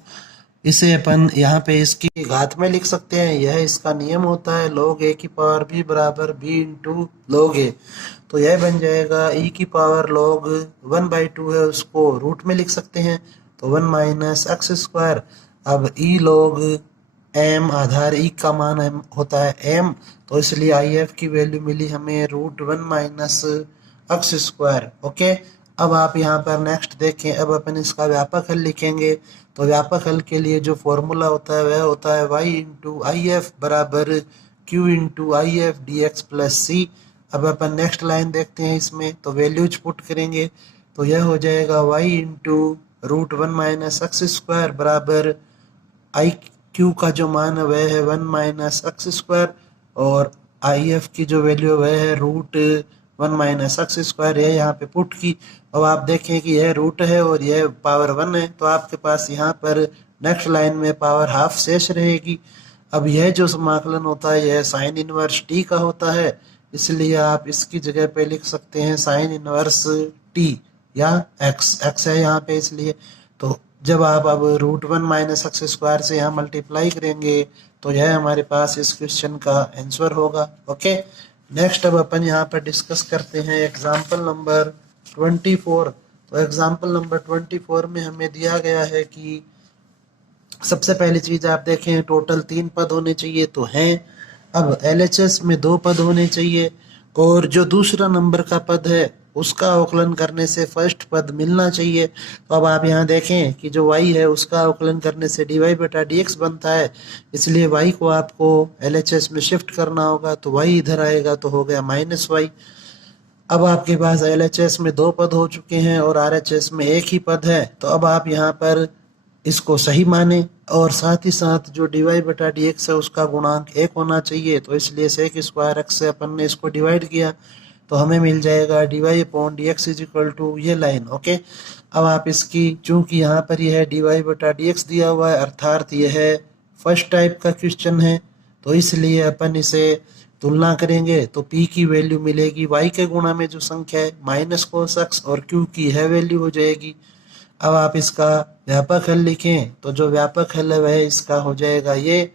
इसे अपन यहाँ पे इसकी घात में लिख सकते हैं, यह इसका नियम होता है log a की पावर b बराबर b इंटू log a, तो यह बन जाएगा e की पावर log 1/2 है उसको रूट में लिख सकते हैं तो 1 माइनस एक्स स्क्वायर। अब e log m आधार e का मान होता है m, तो इसलिए आई एफ की वैल्यू मिली हमें root 1 minus x square. Okay, अब आप यहाँ पर नेक्स्ट देखें, अब अपन इसका व्यापक हल लिखेंगे, तो व्यापक हल के लिए जो फॉर्मूला होता है वह होता है y इंटू आई एफ बराबर q into I F D x plus सी। अब अपन नेक्स्ट लाइन देखते हैं, इसमें तो वैल्यूज पुट करेंगे तो यह हो जाएगा y into root 1 minus x square बराबर आई क्यू का जो मान है वह है 1 माइनस एक्स स्क्वायर और आई एफ की जो वैल्यू है वह है रूट 1 माइनस एक्स स्क्वायर, यह यहाँ पे पुट की। अब आप देखें कि यह रूट है और यह पावर 1 है, तो आपके पास यहाँ पर नेक्स्ट लाइन में पावर हाफ शेष रहेगी। अब यह जो समाकलन होता है यह साइन इनवर्स टी का होता है, इसलिए आप इसकी जगह पे लिख सकते हैं साइन इनवर्स टी या एक्स है यहाँ पे, इसलिए तो जब आप अब रूट 1 माइनस एक्स स्क्वायर से यहाँ मल्टीप्लाई करेंगे तो यह हमारे पास इस क्वेश्चन का आंसर होगा। ओके, नेक्स्ट अब अपन यहाँ पर डिस्कस करते हैं एग्जाम्पल नंबर 24। तो एग्जाम्पल नंबर 24 में हमें दिया गया है कि सबसे पहली चीज आप देखें टोटल 3 पद होने चाहिए तो हैं। अब LHS में 2 पद होने चाहिए और जो दूसरा नंबर का पद है उसका अवकलन करने से फर्स्ट पद मिलना चाहिए। तो अब आप यहाँ देखें कि जो y है उसका अवकलन करने से dy बटा dx बनता है, इसलिए y को आपको LHS में शिफ्ट करना होगा, तो y इधर आएगा तो हो गया -y। अब आपके पास LHS में 2 पद हो चुके हैं और RHS में 1 ही पद है, तो अब आप यहाँ पर इसको सही माने और साथ ही साथ जो dy बटा dx है उसका गुणांक 1 होना चाहिए। तो इसलिए sec स्क्वायर x से अपन ने इसको डिवाइड किया तो हमें मिल जाएगा dy upon dx is equal to ये लाइन। ओके, अब आप इसकी, चूंकि यहाँ पर यह dy बटा dx दिया हुआ है अर्थात यह है फर्स्ट टाइप का क्वेश्चन है, तो इसलिए अपन इसे तुलना करेंगे तो p की वैल्यू मिलेगी y के गुणा में जो संख्या है माइनस कोस x और q की यह वैल्यू हो जाएगी। अब आप इसका व्यापक हल लिखें तो जो व्यापक हल है वह इसका हो जाएगा ये,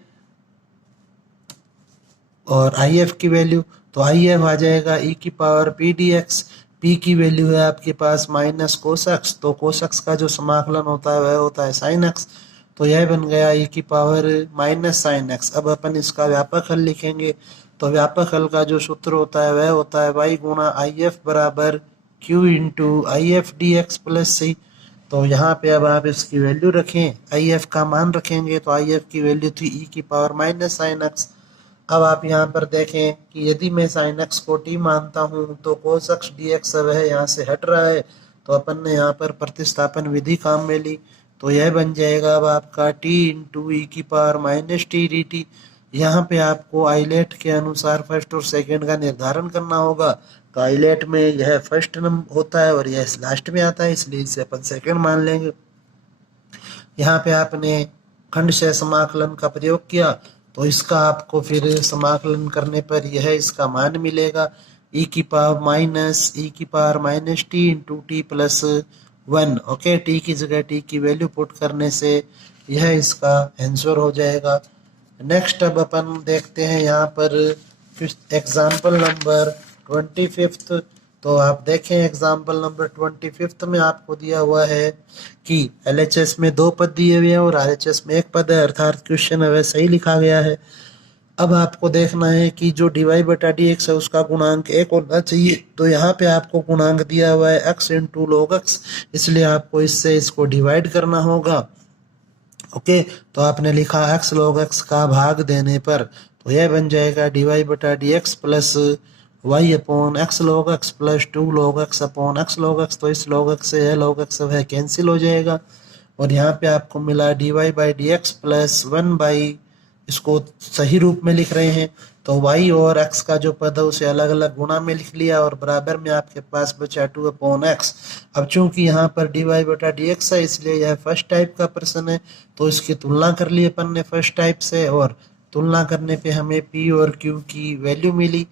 और IF की वैल्यू तो IF आ जाएगा e की पावर p dx। p की वैल्यू है आपके पास माइनस कोस x, तो कोस x का जो समाकलन होता है वह होता है साइन x, तो यह बन गया e की पावर माइनस साइन x। अब अपन इसका व्यापक हल लिखेंगे तो व्यापक हल का जो सूत्र होता है वह होता है y गुणा IF बराबर q into IF dx plus c। तो यहाँ पे अब आप इसकी वैल्यू रखें, IF का मान रखेंगे तो IF की वैल्यू थी e की पावर माइनस साइन x। अब आप यहाँ पर देखें कि यदि मैं साइन x को t मानता हूँ तो कोस x dx वह यहाँ से हट रहा है, तो अपन ने यहाँ पर प्रतिस्थापन विधि काम में ली, तो यह बन जाएगा अब आपका t इंटू ई की power minus T D T. यहाँ पे आपको आइलेट के अनुसार फर्स्ट और सेकंड का निर्धारण करना होगा, तो आइलेट में यह फर्स्ट नंबर होता है और यह लास्ट में आता है, इसलिए इसे अपन सेकंड मान लेंगे। यहाँ पे आपने खंड से समाकलन का प्रयोग किया तो इसका आपको फिर समाकलन करने पर यह इसका मान मिलेगा e की power minus T into T plus 1। Okay, t की जगह t की वैल्यू पुट करने से यह इसका आंसर हो जाएगा। नेक्स्ट अब अपन देखते हैं यहाँ पर एग्जाम्पल नंबर 25। तो आप देखें एग्जाम्पल नंबर 25 में आपको दिया हुआ है कि LHS में 2 पद दिए हुए हैं और RHS में 1 पद है, अर्थात क्वेश्चन है वह सही लिखा गया है। अब आपको देखना है कि जो dy बटा dx है उसका गुणांक 1 होना चाहिए, तो यहाँ पे आपको गुणांक दिया हुआ है x इंटू लॉग x, इसलिए आपको इससे इसको डिवाइड करना होगा। ओके, तो आपने लिखा x log x का भाग देने पर तो यह बन जाएगा dy बटा dx plus y upon x log x plus 2 log x upon x log x। तो इस log x से यह log x वह कैंसिल हो जाएगा और यहाँ पे आपको मिला dy by dx plus 1 by, इसको सही रूप में लिख रहे हैं तो y और x का जो पद है उसे अलग अलग गुणा में लिख लिया और बराबर में आपके पास बचा 2 अपॉन x। अब चूंकि यहाँ पर dy बटा dx है इसलिए यह फर्स्ट टाइप का प्रश्न है, तो इसकी तुलना कर ली अपन ने फर्स्ट टाइप से और तुलना करने पे हमें p और q की वैल्यू मिली।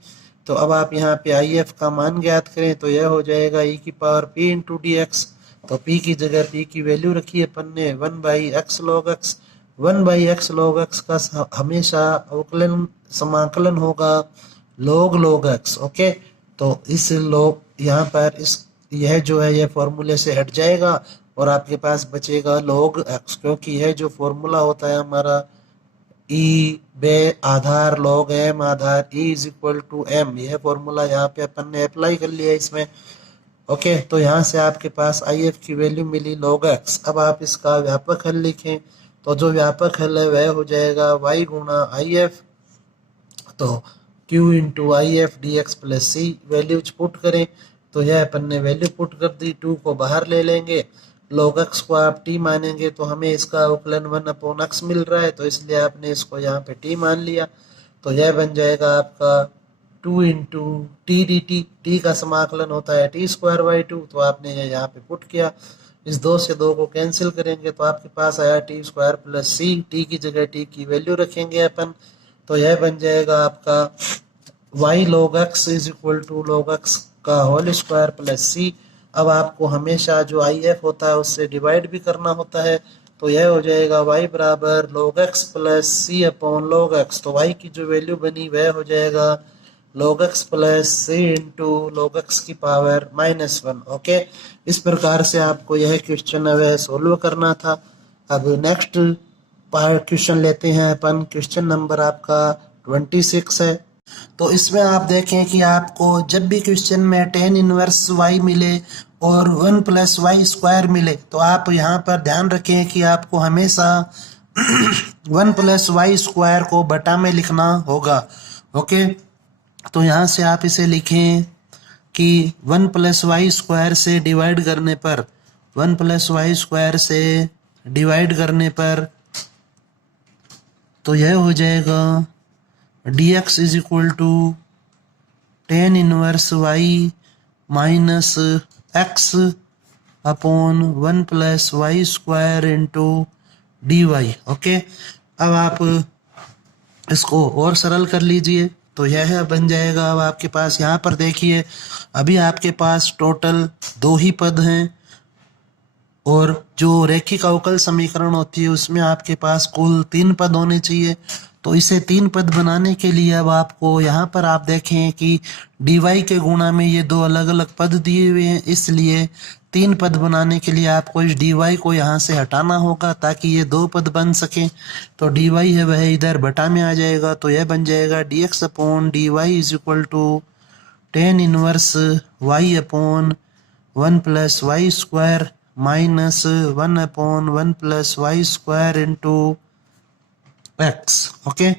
तो अब आप यहाँ पे IF का मान ज्ञात करें तो यह हो जाएगा e की power p into D x. तो p की जगह p की वैल्यू रखी अपन ने 1 by x log x. 1 by x log x का हमेशा अवकलन समाकलन होगा लॉग एक्स। ओके, तो इस लॉग यहाँ पर इस यह जो है यह फॉर्मूले से हट जाएगा और आपके पास बचेगा लॉग एक्स, क्योंकि यह जो फॉर्मूला होता है हमारा ई बे आधार लॉग एम आधार E is equal to M, यह फॉर्मूला यहाँ पे अपन ने अप्लाई कर लिया इसमें। ओके, तो यहाँ से आपके पास IF की वैल्यू मिली log x। अब आप इसका व्यापक हल लिखें तो जो व्यापक हल है वह हो जाएगा y गुणा IF, तो q into IF dx plus c. Values put करें तो यह अपन ने वैल्यू पुट कर दी, 2 को बाहर ले लेंगे, log x को आप t मानेंगे तो हमें इसका अवकलन 1 अपॉन x मिल रहा है, तो इसलिए आपने इसको यहाँ पे t मान लिया। तो यह बन जाएगा आपका 2 into T D T, T का समाकलन होता है टी स्क्वायर बाई 2, तो आपने यह यहाँ पे पुट किया। इस 2 से 2 को कैंसिल करेंगे तो आपके पास आया टी स्क्वायर प्लस सी, टी की जगह टी की वैल्यू रखेंगे अपन, तो यह बन जाएगा आपका y log x is equal to log x का होल स्क्वायर प्लस सी। अब आपको हमेशा जो IF होता है उससे डिवाइड भी करना होता है, तो यह हो जाएगा y बराबर log x plus C upon log x। तो y की जो वैल्यू बनी वह हो जाएगा log x plus C into log x की पावर माइनस 1। ओके, इस प्रकार से आपको यह क्वेश्चन है वह सोल्व करना था। अब नेक्स्ट क्वेश्चन लेते हैं अपन, क्वेश्चन नंबर आपका 26 है। तो इसमें आप देखें कि आपको जब भी क्वेश्चन में tan इनवर्स y मिले और 1 प्लस वाई स्क्वायर मिले तो आप यहाँ पर ध्यान रखें कि आपको हमेशा 1 प्लस वाई स्क्वायर को बटा में लिखना होगा। ओके, तो यहाँ से आप इसे लिखें कि 1 प्लस वाई स्क्वायर से डिवाइड करने पर 1 प्लस वाई स्क्वायर से डिवाइड करने पर तो यह हो जाएगा dx is equal to ten inverse Y minus x upon one plus Y square into D Y. Okay, अब आप इसको और सरल कर लीजिए तो यह बन जाएगा। अब आपके पास यहाँ पर देखिए, अभी आपके पास टोटल दो ही पद हैं और जो रेखिक अवकल समीकरण होती है उसमें आपके पास कुल तीन पद होने चाहिए। तो इसे तीन पद बनाने के लिए अब आपको यहाँ पर आप देखें कि dy के गुणा में ये दो अलग अलग पद दिए हुए हैं, इसलिए तीन पद बनाने के लिए आपको इस dy को यहाँ से हटाना होगा ताकि ये दो पद बन सकें। तो dy है वह इधर बटा में आ जाएगा, तो यह बन जाएगा dx upon D Y is equal to ten inverse y upon one plus Y square minus one upon one plus Y square into x. Okay,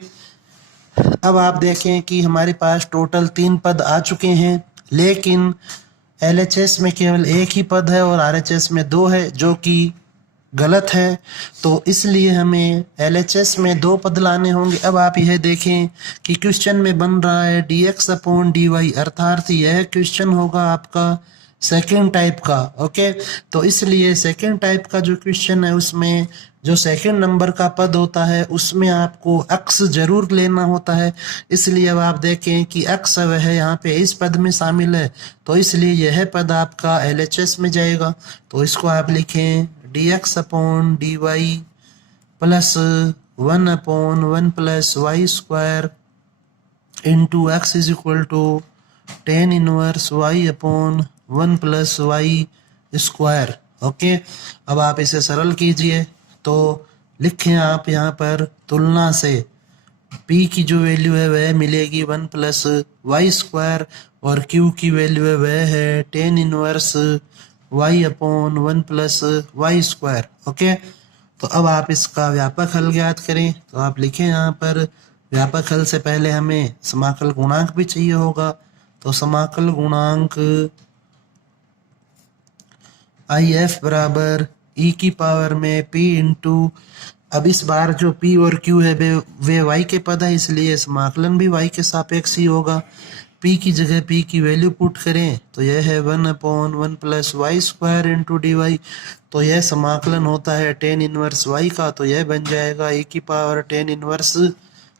अब आप देखें कि हमारे पास टोटल तीन पद आ चुके हैं, लेकिन LHS में केवल एक ही पद है और RHS में दो है, जो कि गलत है। तो इसलिए हमें LHS में दो पद लाने होंगे। अब आप यह देखें कि क्वेश्चन में बन रहा है dx अपॉन dy, अर्थात यह क्वेश्चन होगा आपका सेकेंड टाइप का। ओके, तो इसलिए सेकेंड टाइप का जो क्वेश्चन है उसमें जो सेकंड नंबर का पद होता है उसमें आपको x जरूर लेना होता है। इसलिए अब आप देखें कि x वह यहाँ पे इस पद में शामिल है, तो इसलिए यह पद आपका LHS में जाएगा। तो इसको आप लिखें dx upon dy plus one upon one plus Y square into x is equal to ten inverse y upon one plus Y square. Okay, अब आप इसे सरल कीजिए तो लिखें आप यहाँ पर तुलना से p की जो वैल्यू है वह मिलेगी वन प्लस वाई स्क्वायर और q की वैल्यू है वह है tan inverse y upon one plus Y square. Okay, तो अब आप इसका व्यापक हल ज्ञात करें। तो आप लिखें यहाँ पर व्यापक हल से पहले हमें समाकल गुणांक भी चाहिए होगा। तो समाकल गुणांक IF बराबर e की पावर में p इंटू, अब इस बार जो p और q है वे y के पद है, इसलिए समाकलन भी y के सापेक्ष ही होगा। p की जगह p की वैल्यू पुट करें तो यह है one upon one plus Y square into D Y. तो यह समाकलन होता है टेन इनवर्स y का, तो यह बन जाएगा e की पावर टेन इनवर्स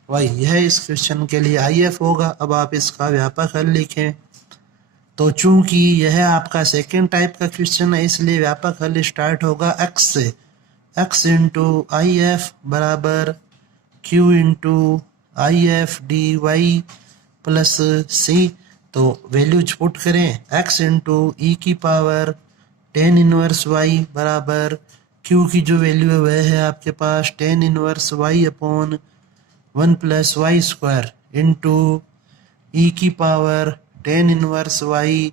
y। यह इस क्वेश्चन के लिए IF होगा। अब आप इसका व्यापक हल लिखें। तो चूंकि यह आपका सेकेंड टाइप का क्वेश्चन है इसलिए व्यापक हल स्टार्ट होगा x से। x इंटू आई एफ बराबर q into I F D Y plus C. तो वैल्यूज पुट करें, x इंटू ई की पावर टेन इनवर्स y बराबर q की जो वैल्यू है वह है आपके पास ten inverse y upon one plus Y square into ई की power ten inverse Y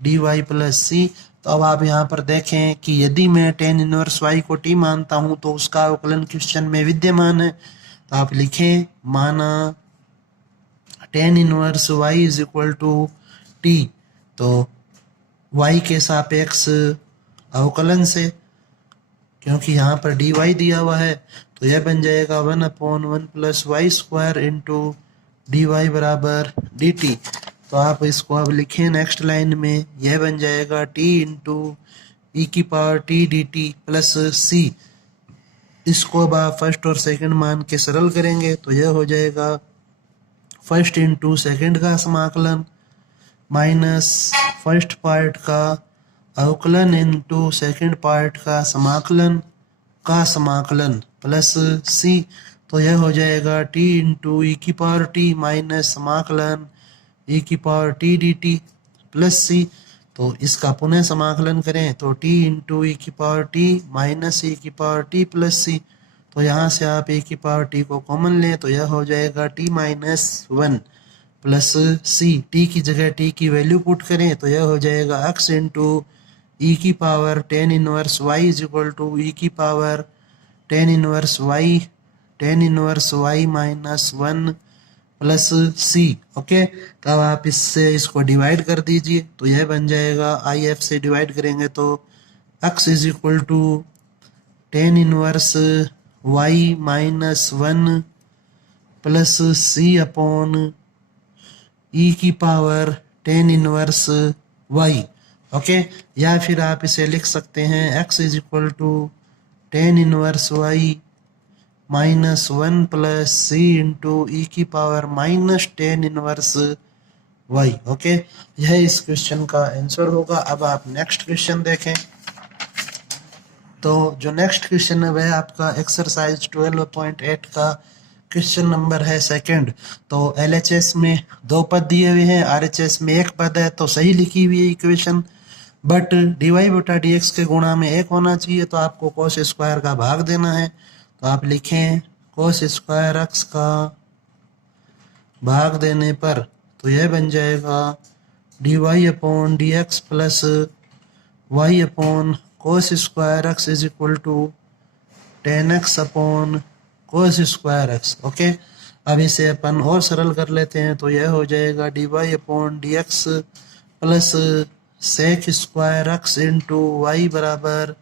D Y plus C. तो अब आप यहाँ पर देखें कि यदि मैं टेन इनवर्स वाई को t मानता हूँ तो उसका अवकलन क्वेश्चन में विद्यमान है। तो आप लिखें माना tan inverse y is equal to t, तो y के सापेक्ष अवकलन से, क्योंकि यहाँ पर डी वाई दिया हुआ है, तो यह बन जाएगा one upon one plus Y square into D y बराबर डी टी। तो आप इसको अब लिखें नेक्स्ट लाइन में, यह बन जाएगा t इंटू ई की power T D T plus C. इसको अब आप फर्स्ट और सेकंड मान के सरल करेंगे तो यह हो जाएगा फर्स्ट इंटू सेकंड का समाकलन माइनस फर्स्ट पार्ट का अवकलन इंटू सेकंड पार्ट का समाकलन प्लस सी। तो यह हो जाएगा t इंटू ई की पावर टी माइनस समाकलन e की power T D T plus C. तो इसका पुनः समाकलन करें तो t इंटू ई की पावर टी माइनस ई की पावर टी प्लस सी। तो यहाँ से आप e की पावर t को कॉमन लें तो यह हो जाएगा t माइनस वन प्लस सी। t की जगह t की वैल्यू पुट करें तो यह हो जाएगा x इंटू ई की power ten inverse y is equal to E की power ten inverse y minus one plus सी। ओके, तो अब आप इससे इसको डिवाइड कर दीजिए तो यह बन जाएगा आई एफ से डिवाइड करेंगे तो x is equal to ten inverse Y minus 1 plus C upon E की power ten inverse Y. Okay, या फिर आप इसे लिख सकते हैं x is equal to ten inverse Y minus 1 plus C into ई की power minus ten inverse Y. Okay, यह इस क्वेश्चन का आंसर होगा। अब आप नेक्स्ट क्वेश्चन देखें। तो जो नेक्स्ट क्वेश्चन है वह आपका एक्सरसाइज 12.8 का क्वेश्चन नंबर है सेकंड। तो एलएचएस में दो पद दिए हुए हैं, आरएचएस में एक पद है, तो सही लिखी हुई है इक्वेशन, बट डीवाई बटा डी एक्स के गुणा में एक होना चाहिए, तो आपको कोस स्क्वायर का भाग देना है। तो आप लिखें कोस स्क्वायर एक्स का भाग देने पर तो यह बन जाएगा D Y upon D x plus y upon cos square x is equal to ten x upon cos square x. Okay, अब इसे अपन और सरल कर लेते हैं, तो यह हो जाएगा D Y upon D x plus sec square X into Y बराबर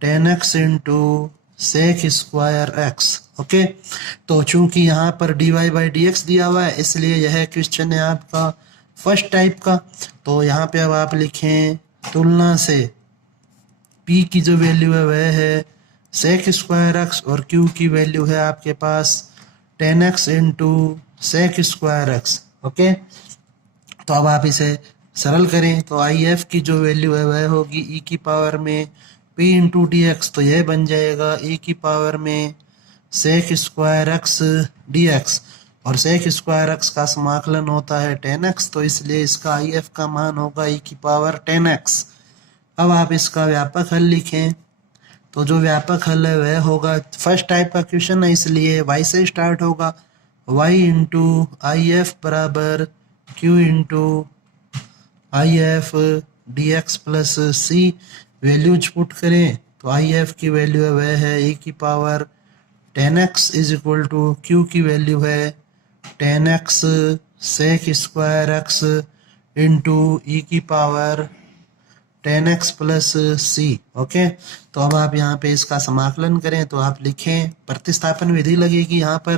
ten X into sec square x. Okay, तो चूंकि यहाँ पर D Y by D X दिया हुआ है, इसलिए यह क्वेश्चन है आपका फर्स्ट टाइप का। तो यहाँ पे अब आप लिखें तुलना से p की जो वैल्यू है वह है सेक स्क्वायर एक्स और q की वैल्यू है आपके पास ten X into sec square x. Okay, तो अब आप इसे सरल करें, तो आई एफ की जो वैल्यू है वह होगी ई की पावर में p इंटू डी एक्स, तो यह बन जाएगा ई की पावर में sec square x D x, और सेक स्क्वायर एक्स का समाकलन होता है टेन एक्स, तो इसलिए इसका आई एफ का मान होगा ई की पावर टेन एक्स। अब आप इसका व्यापक हल लिखें, तो जो व्यापक हल है वह होगा, फर्स्ट टाइप का क्वेश्चन है इसलिए y से स्टार्ट होगा, y इंटू आई एफ बराबर q into I F D x plus c. Values put करें तो आई एफ की वैल्यू है वह है e की power ten X is equal to q की वैल्यू है ten X sec square X into ई की पावर टेन एक्स प्लस सी। ओके, तो अब आप यहाँ पे इसका समाकलन करें, तो आप लिखें प्रतिस्थापन विधि लगेगी यहाँ पर,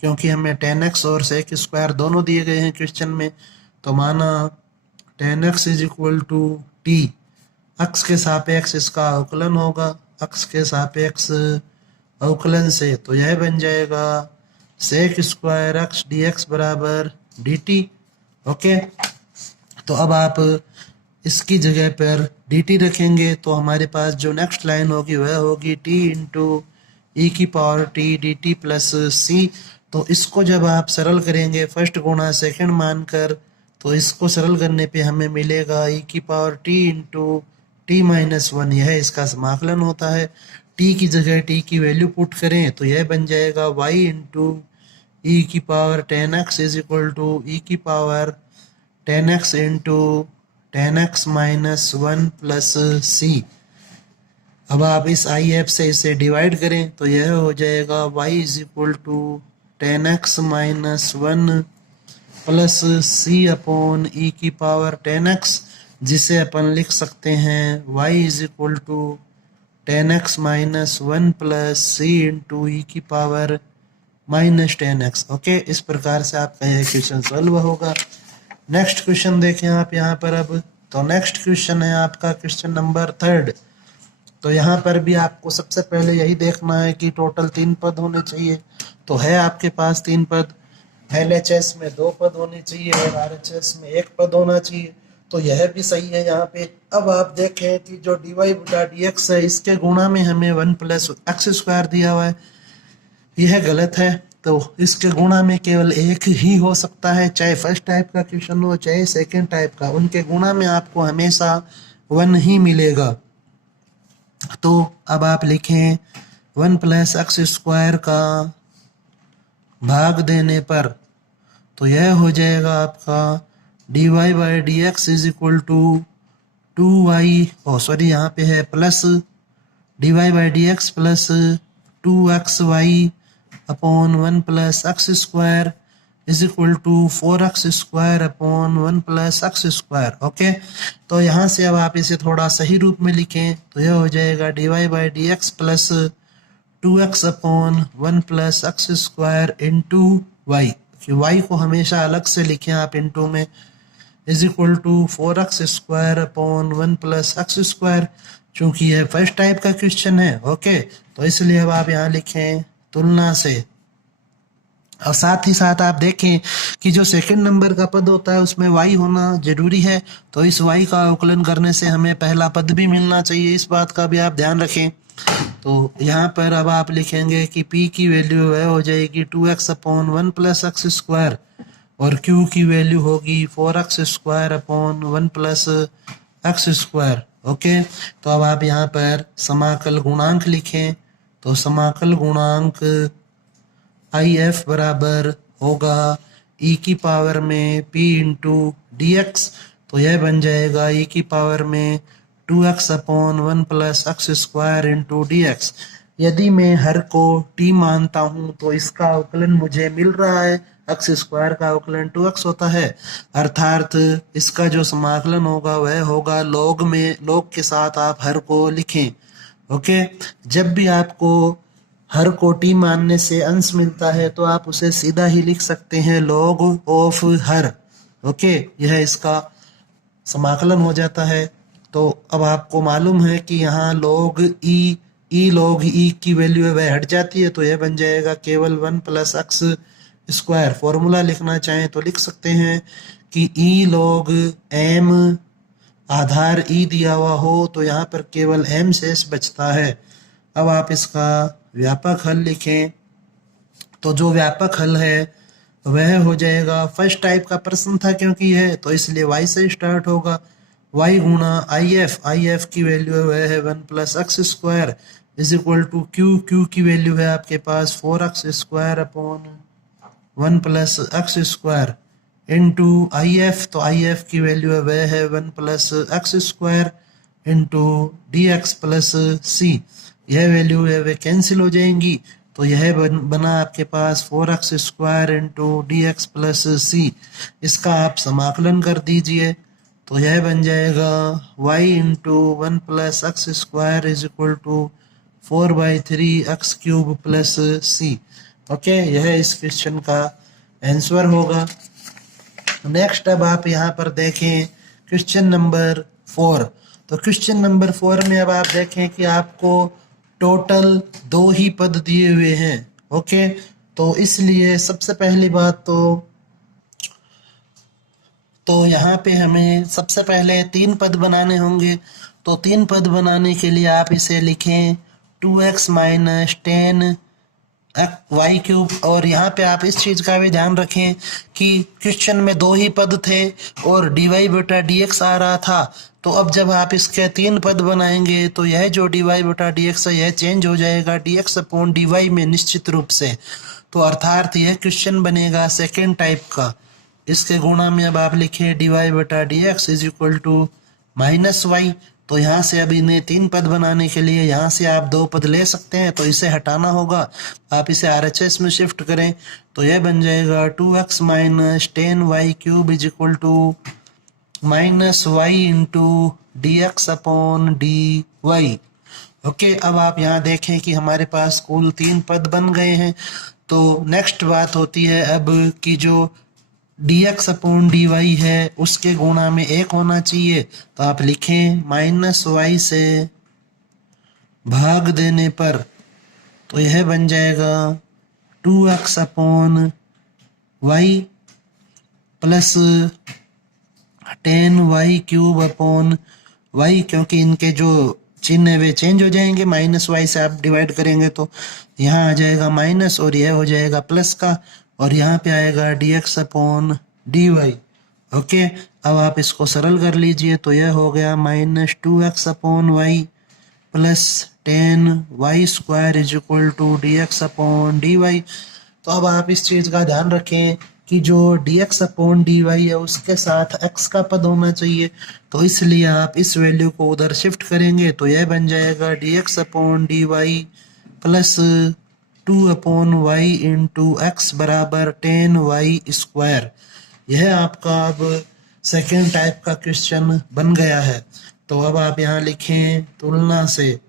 क्योंकि हमें टेन एक्स और सेक स्क्वायर दोनों दिए गए हैं क्वेश्चन में। तो माना ten X is equal to T, X के सापेक्ष इसका अवकलन होगा, अक्स के सापेक्ष अवकलन से तो यह बन जाएगा sec square x D x बराबर डी टी। ओके, तो अब आप इसकी जगह पर dt रखेंगे, तो हमारे पास जो नेक्स्ट लाइन होगी वह होगी t इंटू ई की power t dt plus C. तो इसको जब आप सरल करेंगे फर्स्ट गुणा सेकंड मानकर, तो इसको सरल करने पे हमें मिलेगा ई की power t into T minus one, यह इसका समाकलन होता है। t की जगह t की वैल्यू पुट करें तो यह बन जाएगा y इंटू ई की power ten X is equal to E की power ten X into ten X minus one plus सी। अब आप इस आई एफ से इसे डिवाइड करें तो यह हो जाएगा y is equal to ten X minus one plus C upon E की पावर टेन एक्स, जिसे अपन लिख सकते हैं y is equal to ten X minus one plus C into ई की power minus ten X. Okay, इस प्रकार से आपका यह क्वेश्चन सॉल्व होगा। नेक्स्ट क्वेश्चन देखें आप यहाँ पर। अब तो नेक्स्ट क्वेश्चन है आपका क्वेश्चन नंबर थर्ड। तो यहाँ पर भी आपको सबसे पहले यही देखना है कि टोटल 3 पद होने चाहिए। तो है आपके पास 3 पद, एलएचएस में 2 पद होने चाहिए और आरएचएस में 1 पद होना चाहिए, तो यह भी सही है यहाँ पे। अब आप देखें कि जो डी वाई बटा डी एक्स है इसके गुणा में हमें 1 प्लस एक्स स्क्वायर दिया हुआ है, यह गलत है। तो इसके गुणा में केवल एक ही हो सकता है, चाहे फर्स्ट टाइप का क्वेश्चन हो चाहे सेकंड टाइप का, उनके गुणा में आपको हमेशा 1 ही मिलेगा। तो अब आप लिखें 1 प्लस एक्स स्क्वायर का भाग देने पर तो यह हो जाएगा आपका d Y by D x is equal to 2y, यहाँ पे है plus d Y by D x plus 2xy upon 1 plus x square is equal to 4x square upon 1 plus x square. Okay, तो यहाँ से अब आप इसे थोड़ा सही रूप में लिखें तो यह हो जाएगा dy by D x plus 2x upon 1 plus x square into y. Y को हमेशा अलग से लिखें आप इंटू में, is equal to 4x square upon 1 plus x square. चूंकि यह फर्स्ट टाइप का क्वेश्चन है, ओके, तो इसलिए अब आप यहाँ लिखें तुलना से। और साथ ही साथ आप देखें कि जो सेकंड नंबर का पद होता है उसमें y होना जरूरी है, तो इस y का अवकलन करने से हमें पहला पद भी मिलना चाहिए, इस बात का भी आप ध्यान रखें। तो यहाँ पर अब आप लिखेंगे कि p की वैल्यू वह हो जाएगी 2x upon 1 plus x square और q की वैल्यू होगी 4x square upon 1 plus x square. Okay, तो अब आप यहाँ पर समाकल गुणांक लिखें, तो समाकल गुणांक आई एफ बराबर होगा e की पावर में p इंटू डी एक्स, तो यह बन जाएगा e की पावर में 2x upon 1 plus x square into D x. यदि मैं हर को t मानता हूँ तो इसका अवकलन मुझे मिल रहा है, एक्स स्क्वायर का अवकलन 2x होता है, अर्थात इसका जो समाकलन होगा वह होगा लॉग में, लॉग के साथ आप हर को लिखें। ओके, जब भी आपको हर को t मानने से अंश मिलता है तो आप उसे सीधा ही लिख सकते हैं लॉग ऑफ हर। ओके, यह इसका समाकलन हो जाता है। तो अब आपको मालूम है कि यहाँ लॉग ई लॉग ई की वैल्यू है वह हट जाती है, तो यह बन जाएगा केवल 1 प्लस एक्स स्क्वायर। फॉर्मूला लिखना चाहें तो लिख सकते हैं कि ई लॉग एम आधार ई दिया हुआ हो तो यहाँ पर केवल एम शेष बचता है। अब आप इसका व्यापक हल लिखें, तो जो व्यापक हल है वह हो जाएगा, फर्स्ट टाइप का प्रश्न था क्योंकि है तो इसलिए y से स्टार्ट होगा, y गुणा आई एफ की वैल्यू वह है 1 plus x square is equal to Q की वैल्यू है आपके पास 4x square upon 1 plus x square into I F, तो आई एफ की वैल्यू है वह है 1 plus x square into D x plus C. यह वैल्यू है वे कैंसिल हो जाएंगी, तो यह बना आपके पास 4x square into D x plus C. इसका आप समाकलन कर दीजिए तो यह बन जाएगा y into 1 plus x square is equal to 4/3 x cube plus C. Okay, यह इस क्वेश्चन का आंसर होगा। नेक्स्ट अब आप यहाँ पर देखें क्वेश्चन नंबर 4। तो क्वेश्चन नंबर 4 में अब आप देखें कि आपको टोटल 2 ही पद दिए हुए हैं। ओके, तो इसलिए सबसे पहली बात तो यहाँ पे हमें सबसे पहले 3 पद बनाने होंगे। तो 3 पद बनाने के लिए आप इसे लिखें 2x माइनस 10 वाई क्यूब। और यहाँ पे आप इस चीज़ का भी ध्यान रखें कि क्वेश्चन में 2 ही पद थे और डी वाई बटा डी एक्स आ रहा था, तो अब जब आप इसके 3 पद बनाएंगे तो यह जो डी वाई बटा डी एक्स है यह चेंज हो जाएगा d x upon D y में निश्चित रूप से। तो अर्थात यह क्वेश्चन बनेगा सेकेंड टाइप का। इसके गुणा में अब आप लिखें डी वाई बटा d x is equal to minus y. तो यहाँ से अब इन्हें 3 पद बनाने के लिए यहाँ से आप 2 पद ले सकते हैं, तो इसे हटाना होगा। आप इसे RHS में शिफ्ट करें तो यह बन जाएगा 2x minus 10 y cube is equal to minus y into D x upon D Y. Okay, अब आप यहाँ देखें कि हमारे पास कुल 3 पद बन गए हैं। तो नेक्स्ट बात होती है अब कि जो d x upon D y है उसके गुणा में 1 होना चाहिए, तो आप लिखें माइनस वाई से भाग देने पर, तो यह बन जाएगा 2x upon y plus 10 y cube upon y, क्योंकि इनके जो चिन्ह है वे चेंज हो जाएंगे, माइनस वाई से आप डिवाइड करेंगे तो यहाँ आ जाएगा माइनस और यह हो जाएगा प्लस का, और यहाँ पे आएगा d x upon D Y. Okay, अब आप इसको सरल कर लीजिए तो यह हो गया minus 2x upon y plus 10 y square is equal to d x upon D Y. तो अब आप इस चीज़ का ध्यान रखें कि जो d x upon D y है उसके साथ x का पद होना चाहिए, तो इसलिए आप इस वैल्यू को उधर शिफ्ट करेंगे तो यह बन जाएगा d x upon D Y plus 2/y into x बराबर 10y²। यह आपका अब सेकेंड टाइप का क्वेश्चन बन गया है। तो अब आप यहाँ लिखें तुलना से,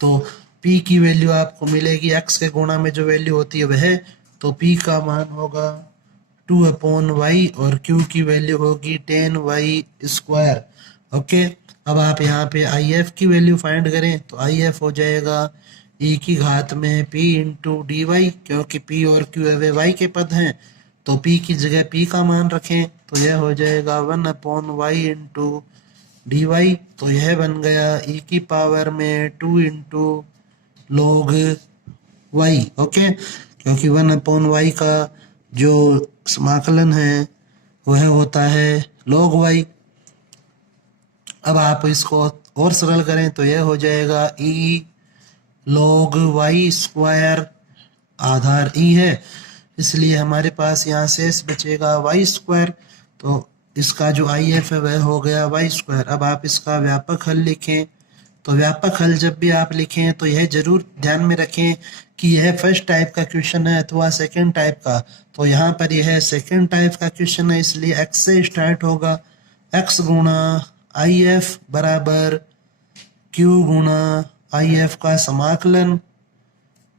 तो p की वैल्यू आपको मिलेगी x के गुणा में जो वैल्यू होती है वह, तो p का मान होगा 2/y और q की वैल्यू होगी 10y²। ओके, अब आप यहाँ पे if की वैल्यू फाइंड करें तो if हो जाएगा e की घात में p इंटू डी वाई, क्योंकि p और q वे y के पद हैं तो p की जगह p का मान रखें तो यह हो जाएगा 1/y इंटू डी वाई। तो यह बन गया e की पावर में 2 इंटू log y। ओके, क्योंकि 1/y का जो समाकलन है वह होता है log y। अब आप इसको और सरल करें तो यह हो जाएगा e log y², आधार e है इसलिए हमारे पास यहाँ शेष बचेगा y²। तो इसका जो if है वह हो गया y²। अब आप इसका व्यापक हल लिखें, तो व्यापक हल जब भी आप लिखें तो यह जरूर ध्यान में रखें कि यह फर्स्ट टाइप का क्वेश्चन है अथवा सेकंड टाइप का। तो यहाँ पर यह सेकंड टाइप का क्वेश्चन है इसलिए x से स्टार्ट होगा, x गुणा if बराबर q गुणा if का समाकलन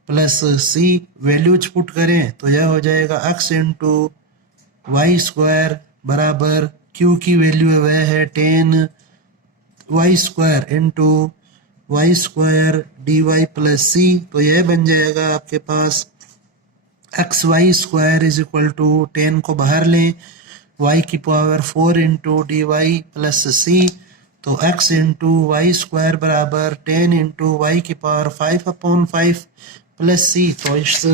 प्लस c, वैल्यूज पुट करें तो यह हो जाएगा x इंटू y² बराबर q की वैल्यू है वह है 10y² into y² dy plus c। तो यह बन जाएगा आपके पास xy² इज इक्वल टू 10 को बाहर लें y की power 4 into D Y plus C. तो x इंटू y² बराबर 10 इंटू y की पावर 5/5 प्लस c। तो इस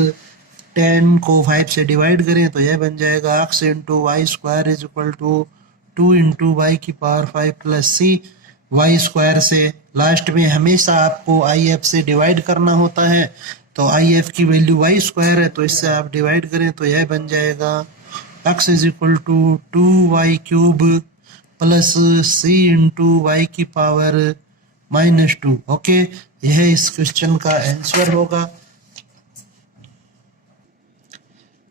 10 को 5 से डिवाइड करें तो यह बन जाएगा x into y² is equal to 2 into y की पावर 5 प्लस c। y² से लास्ट में हमेशा आपको if से डिवाइड करना होता है, तो if की वैल्यू y² है तो इससे आप डिवाइड करें तो यह बन जाएगा x is equal to 2y³ plus c into y की पावर -2। ओके, यह इस क्वेश्चन का आंसर होगा।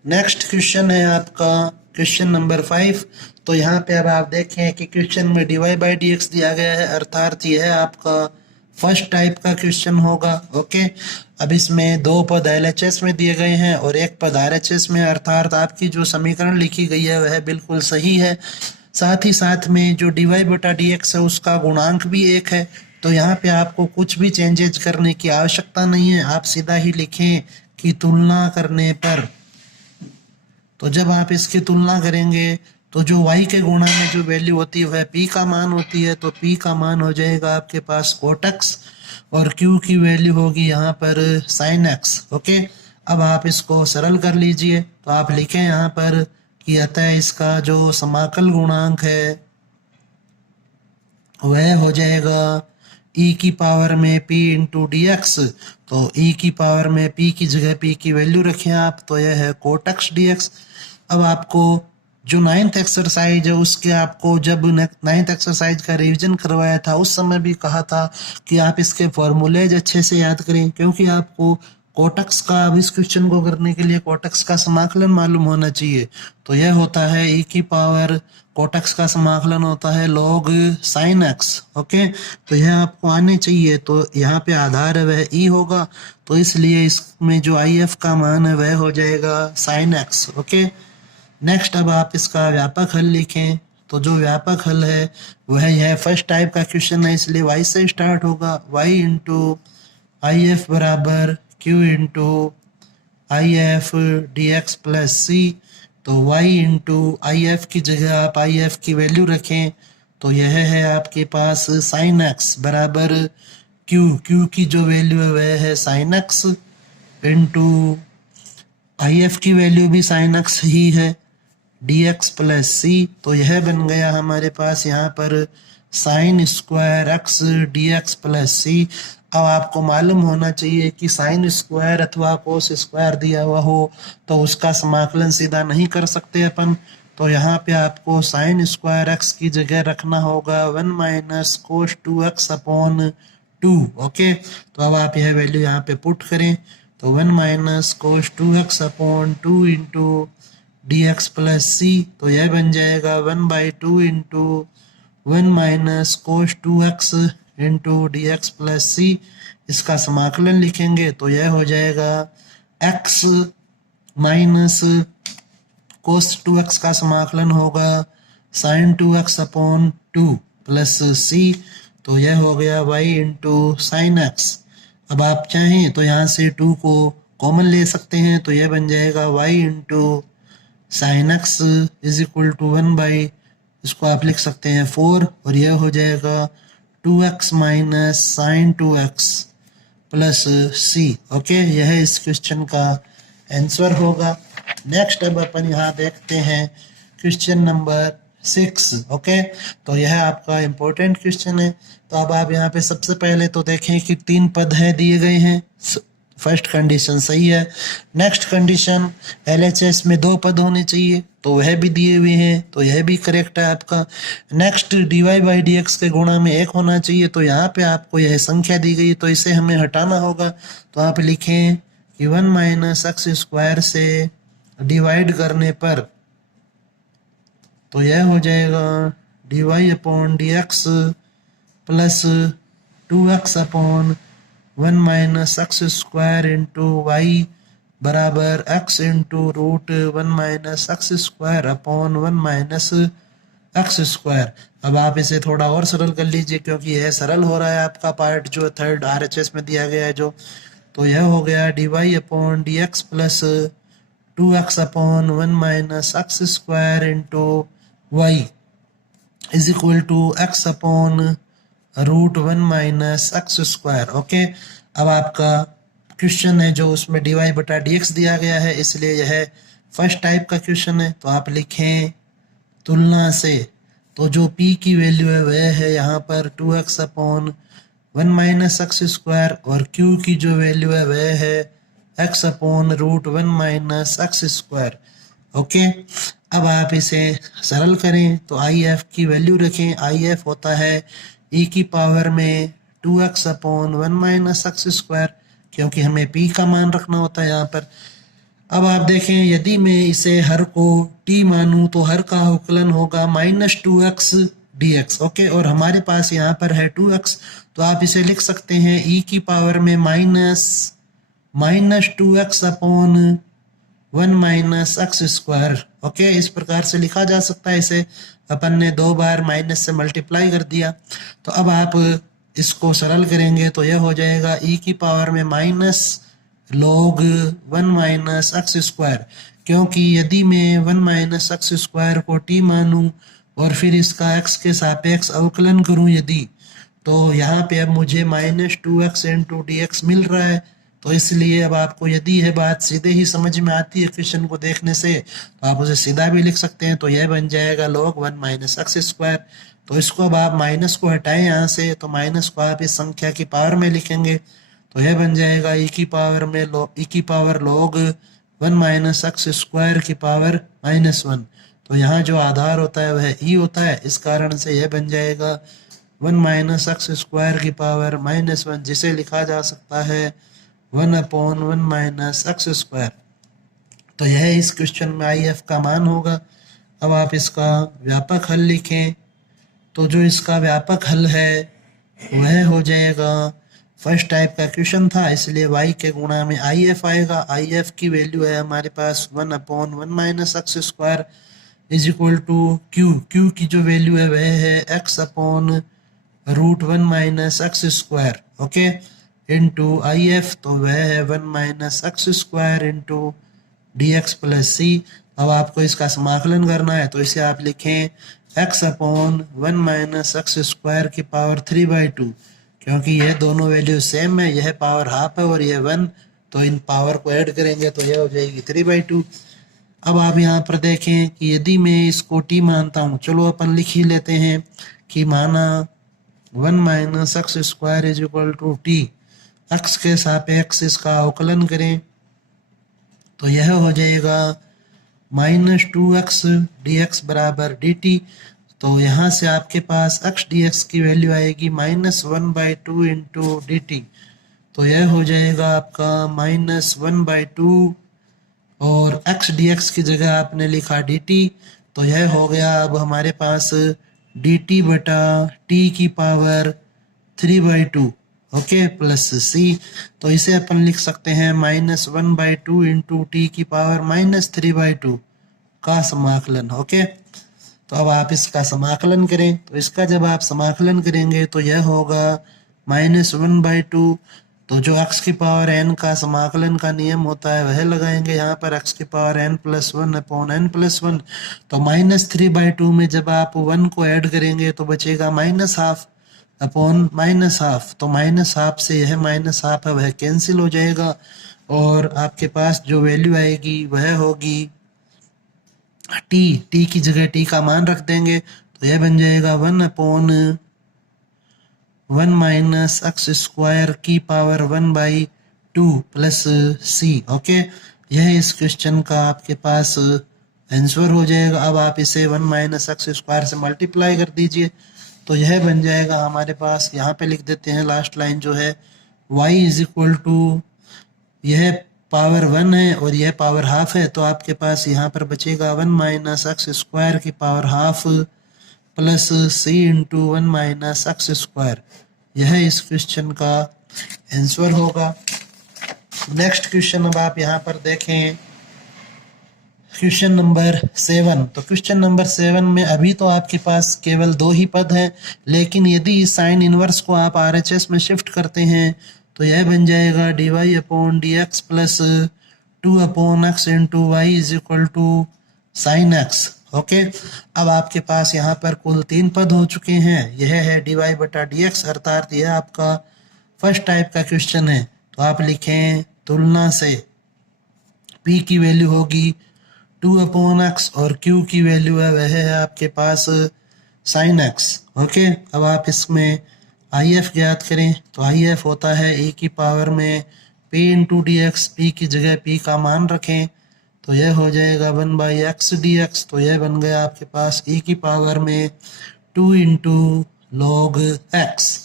नेक्स्ट क्वेश्चन है आपका क्वेश्चन नंबर 5। तो यहाँ पे अब आप देखें कि क्वेश्चन में dy/dx दिया गया है, अर्थात यह आपका फर्स्ट टाइप का क्वेश्चन होगा। ओके, अब इसमें दो पद LHS में दिए गए हैं और एक पद RHS में, अर्थात आपकी जो समीकरण लिखी गई है वह बिल्कुल सही है। साथ ही साथ में जो dy/dx है उसका गुणांक भी एक है। तो यहाँ पे आपको कुछ भी चेंजेज करने की आवश्यकता नहीं है, आप सीधा ही लिखें कि तुलना करने पर। तो जब आप इसकी तुलना करेंगे तो जो y के गुणा में जो वैल्यू होती है वह p का मान होती है, तो p का मान हो जाएगा आपके पास cot x और q की वैल्यू होगी यहाँ पर sin x। ओके, अब आप इसको सरल कर लीजिए तो आप लिखें यहाँ पर कि अतः इसका जो समाकल गुणांक है वह हो जाएगा e की पावर में p इंटू डी एक्स। तो e की पावर में p की जगह p की वैल्यू रखें आप, तो यह है cot x dx। अब आपको जो 9th एक्सरसाइज है उसके आपको जब 9th एक्सरसाइज का रिवीजन करवाया था उस समय भी कहा था कि आप इसके फॉर्मूलेज अच्छे से याद करें, क्योंकि आपको कोटक्स का, अब इस क्वेश्चन को करने के लिए कोटक्स का समाकलन मालूम होना चाहिए। तो यह होता है e की पावर, कोटक्स का समाकलन होता है log sin x। ओके, तो यह आपको आने चाहिए। तो यहाँ पे आधार है वह e होगा, तो इसलिए इसमें जो if का मान है वह हो जाएगा sin x। ओके, नेक्स्ट अब आप इसका व्यापक हल लिखें। तो जो व्यापक हल है वह यह फर्स्ट टाइप का क्वेश्चन है इसलिए y से स्टार्ट होगा, y इंटू if बराबर q into if dx plus c। तो y इंटू if की जगह आप if की वैल्यू रखें तो यह है आपके पास sin x बराबर q की जो वैल्यू है वह है sin x इंटू if की वैल्यू भी sin x ही है dx प्लस c। तो यह बन गया हमारे पास यहाँ पर sin square x dx plus c। अब आपको मालूम होना चाहिए कि sin स्क्वायर अथवा cos स्क्वायर दिया हुआ हो तो उसका समाकलन सीधा नहीं कर सकते अपन, तो यहाँ पे आपको sin स्क्वायर x की जगह रखना होगा 1 minus cos 2x upon 2। Okay, तो अब आप यह वैल्यू यहाँ पे पुट करें तो 1 minus cos 2x upon 2 into D x plus C, तो यह बन जाएगा 1/2 into 1 minus cos 2x into D x plus C. इसका समाकलन लिखेंगे तो यह हो जाएगा x माइनस कोस 2x का समाकलन होगा sign 2x upon 2 plus C, तो यह हो गया y इंटू साइन एक्स। अब आप चाहें तो यहाँ से 2 को कॉमन ले सकते हैं, तो यह बन जाएगा y into sine x is equal to 1/, इसको आप लिख सकते हैं 4, और यह हो जाएगा 2x minus sine 2x plus सी। ओके, यह इस क्वेश्चन का आंसर होगा। नेक्स्ट अब अपन यहाँ देखते हैं क्वेश्चन नंबर 6। ओके, तो यह आपका इम्पोर्टेंट क्वेश्चन है। तो अब आप यहाँ पे सबसे पहले तो देखें कि 3 पद है दिए गए हैं। फर्स्ट कंडीशन सही है। नेक्स्ट कंडीशन LHS में 2 पद होने चाहिए, तो वह भी दिए हुए हैं, तो यह भी करेक्ट है आपका। नेक्स्ट dy/dx के गुणा में 1 होना चाहिए, तो यहाँ पे आपको यह संख्या दी गई, तो इसे हमें हटाना होगा। तो आप लिखें कि 1 माइनस एक्स स्क्वायर से डिवाइड करने पर तो यह हो जाएगा dy/dx plus 2x upon 1 minus x square into Y बराबर x into root 1 minus x square upon 1 minus x square. अब आप इसे थोड़ा और सरल कर लीजिए, क्योंकि यह सरल हो रहा है आपका पार्ट जो थर्ड RHS में दिया गया है जो। तो यह हो गया dy/dx plus 2x upon 1 minus x square into y is equal to x upon root 1 minus x square. Okay, अब आपका क्वेश्चन है जो उसमें dy/dx दिया गया है, इसलिए यह फर्स्ट टाइप का क्वेश्चन है। तो आप लिखें तुलना से, तो जो p की वैल्यू है वह है यहाँ पर 2x upon 1 minus x square, और q की जो वैल्यू है वह है x upon root 1 minus x square. Okay, अब आप इसे सरल करें तो IF की वैल्यू रखें। IF होता है e की पावर में 2x upon 1 minus x square, क्योंकि हमें p का मान रखना होता है यहाँ पर। अब आप देखें, यदि मैं इसे हर को t मानूं तो हर का अवकलन होगा -2x dx। ओके, और हमारे पास यहाँ पर है 2x, तो आप इसे लिख सकते हैं e की पावर में minus 2x upon 1 minus x square. Okay, इस प्रकार से लिखा जा सकता है। इसे अपन ने 2 बार माइनस से मल्टीप्लाई कर दिया। तो अब आप इसको सरल करेंगे तो यह हो जाएगा e की पावर में minus log 1 minus x square, क्योंकि यदि मैं 1 माइनस एक्स स्क्वायर को t मानूं और फिर इसका x के सापेक्ष अवकलन करूं यदि, तो यहाँ पे अब मुझे -2x इंटू dx मिल रहा है। तो इसलिए अब आपको यदि यह बात सीधे ही समझ में आती है क्वेश्चन को देखने से, तो आप उसे सीधा भी लिख सकते हैं। तो यह बन जाएगा log 1 माइनस एक्स स्क्वायर। तो इसको अब आप माइनस को हटाएं यहाँ से, तो माइनस को आप इस संख्या की पावर में लिखेंगे, तो यह बन जाएगा e की power log 1 minus x square की पावर -1। तो यहाँ जो आधार होता है वह e होता है, इस कारण से यह बन जाएगा 1 माइनस एक्स स्क्वायर की पावर -1, जिसे लिखा जा सकता है 1 अपॉन 1 माइनस एक्स स्क्वायर। तो यह इस क्वेश्चन में IF का मान होगा। अब आप इसका व्यापक हल लिखें, तो जो इसका व्यापक हल है वह हो जाएगा, फर्स्ट टाइप का क्वेश्चन था इसलिए y के गुणा में IF आएगा। IF की वैल्यू है हमारे पास 1 upon 1 minus x square is equal to q की जो वैल्यू है वह है x upon root 1 minus x square. Okay, into IF, तो वह है 1 minus x square into dx plus सी। अब आपको इसका समाकलन करना है, तो इसे आप लिखें x upon 1 minus x square की पावर 3/2, क्योंकि यह दोनों वैल्यू सेम है, यह पावर हाफ है और यह 1, तो इन पावर को ऐड करेंगे तो यह हो जाएगी 3/2। अब आप यहाँ पर देखें कि यदि मैं इसको t मानता हूँ, चलो अपन लिख ही लेते हैं कि माना 1 minus x square is equal to t, x के सापेक्ष इसका अवकलन करें तो यह हो जाएगा -2x dx बराबर dt। तो यहाँ से आपके पास x dx की वैल्यू आएगी -1/2 इंटू dt। तो यह हो जाएगा आपका -1/2 और x dx की जगह आपने लिखा dt, तो यह हो गया अब हमारे पास dt बटा t की पावर 3/2, ओके, प्लस c। तो इसे अपन लिख सकते हैं -1/2 इंटू टी की पावर -3/2 का समाकलन, ओके। तो अब आप इसका समाकलन करें, तो इसका जब आप समाकलन करेंगे तो यह होगा -1/2, तो जो x की पावर n का समाकलन का नियम होता है वह लगाएंगे यहाँ पर, x की पावर n+1 अपॉन n+1। तो -3/2 में जब आप 1 को ऐड करेंगे तो बचेगा -12 अपॉन -12, तो -12 से यह -12 है वह कैंसिल हो जाएगा और आपके पास जो वैल्यू आएगी वह होगी टी की जगह टी का मान रख देंगे, तो यह बन जाएगा 1/1 माइनस एक्स स्क्वायर की पावर 1/2 प्लस सी, ओके। यह इस क्वेश्चन का आपके पास आंसर हो जाएगा। अब आप इसे 1 माइनस एक्स स्क्वायर से मल्टीप्लाई कर दीजिए, तो यह बन जाएगा हमारे पास, यहाँ पे लिख देते हैं लास्ट लाइन जो है y इज इक्वल टू, यह पावर 1 है और यह पावर हाफ है, तो आपके पास यहाँ पर बचेगा 1 माइनस एक्स स्क्वायर की power half plus C into 1 minus x square. यह इस क्वेश्चन का आंसर होगा। नेक्स्ट क्वेश्चन अब आप यहाँ पर देखें, क्वेश्चन नंबर 7। तो क्वेश्चन नंबर 7 में अभी तो आपके पास केवल 2 ही पद हैं, लेकिन यदि साइन इनवर्स को आप RHS में शिफ्ट करते हैं तो यह बन जाएगा dy upon dx plus 2 upon x into y is equal to sine x, okay. अब आपके पास यहाँ पर कुल 3 पद हो चुके हैं। यह है dy बटा dx, अर्थात यह आपका फर्स्ट टाइप का क्वेश्चन है। तो आप लिखें तुलना से p की वैल्यू होगी 2 अपॉन एक्स और q की वैल्यू है वह है आपके पास साइन एक्स, ओके। अब आप इसमें IF ज्ञात करें, तो IF होता है e की पावर में p into D x, P की जगह p का मान रखें, तो यह हो जाएगा 1/x dx, तो यह बन गया आपके पास e की पावर में 2 इंटू लॉग x।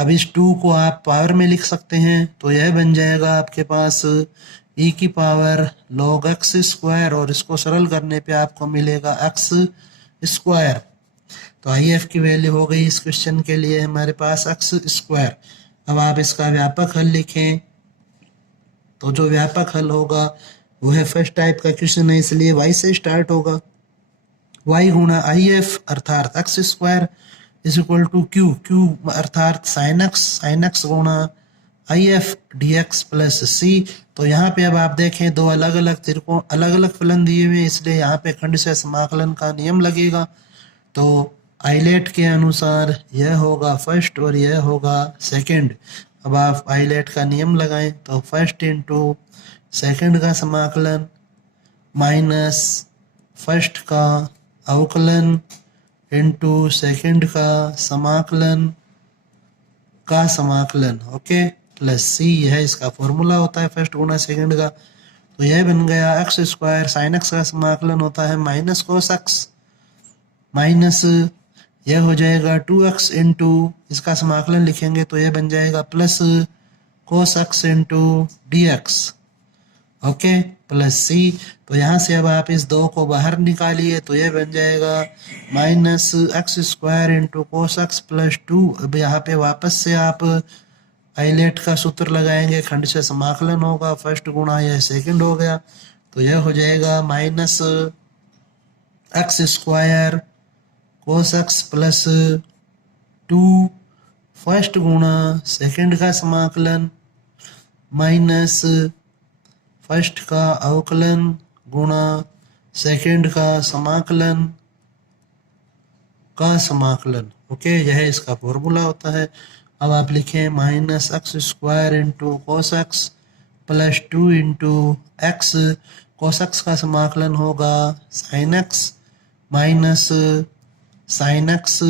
अब इस 2 को आप पावर में लिख सकते हैं, तो यह बन जाएगा आपके पास e की पावर log x स्क्वायर, और इसको सरल करने पे आपको मिलेगा x स्क्वायर। तो IF की वैल्यू हो गई इस क्वेश्चन के लिए हमारे पास x स्क्वायर। अब आप इसका व्यापक हल लिखें, तो जो व्यापक हल होगा वो है फर्स्ट टाइप का क्वेश्चन है, इसलिए y से स्टार्ट होगा। y गुणा IF अर्थात x square is equal to q अर्थात साइन एक्स गुणा IF dx प्लस c। तो यहाँ पे अब आप देखें दो अलग अलग त्रिकोण, अलग अलग फलन दिए हुए, इसलिए यहाँ पे खंडशः समाकलन का नियम लगेगा। तो आइलेट के अनुसार यह होगा फर्स्ट और यह होगा सेकंड। अब आप आइलेट का नियम लगाएं, तो फर्स्ट इंटू सेकंड का समाकलन माइनस फर्स्ट का अवकलन इंटू सेकंड का समाकलन ओके, प्लस सी। यह इसका फॉर्मूला होता है फर्स्ट गुना सेकंड का। तो यह बन गया एक्स स्क्वायर, साइन एक्स का समाकलन होता है माइनस कोस एक्स, माइनस यह हो जाएगा 2x इंटू, इसका समाकलन लिखेंगे तो यह बन जाएगा plus cos X into D X, okay, plus C. तो यहाँ से अब आप इस 2 को बाहर निकालिए, तो यह बन जाएगा minus x square into cos x plus 2। अब यहाँ पे वापस से आप आइलेट का सूत्र लगाएंगे, खंडशः समाकलन होगा, फर्स्ट गुणा यह सेकंड हो गया, तो यह हो जाएगा minus x square cos x plus 2 first गुणा सेकंड का समाकलन माइनस फर्स्ट का अवकलन गुणा सेकंड का समाकलन ओके, यह इसका फॉर्मूला होता है। अब आप लिखें minus x square into cos x plus 2 into X, cos X का समाकलन होगा sine X minus sine X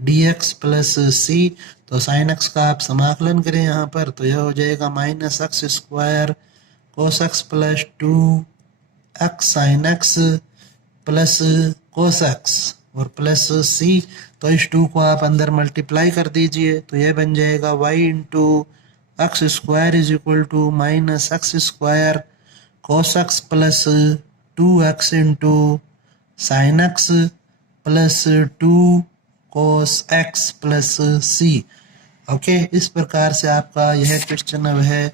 D x plus C. तो साइन एक्स का आप समाकलन करें यहाँ पर, तो यह हो जाएगा minus x square cos x plus 2 x sign x plus cos x, और प्लस सी। तो इस 2 को आप अंदर मल्टीप्लाई कर दीजिए तो ये बन जाएगा y into x square is equal to minus x square cos x plus 2x into sine x plus 2 cos x plus C. Okay, इस प्रकार से आपका यह क्वेश्चन अब है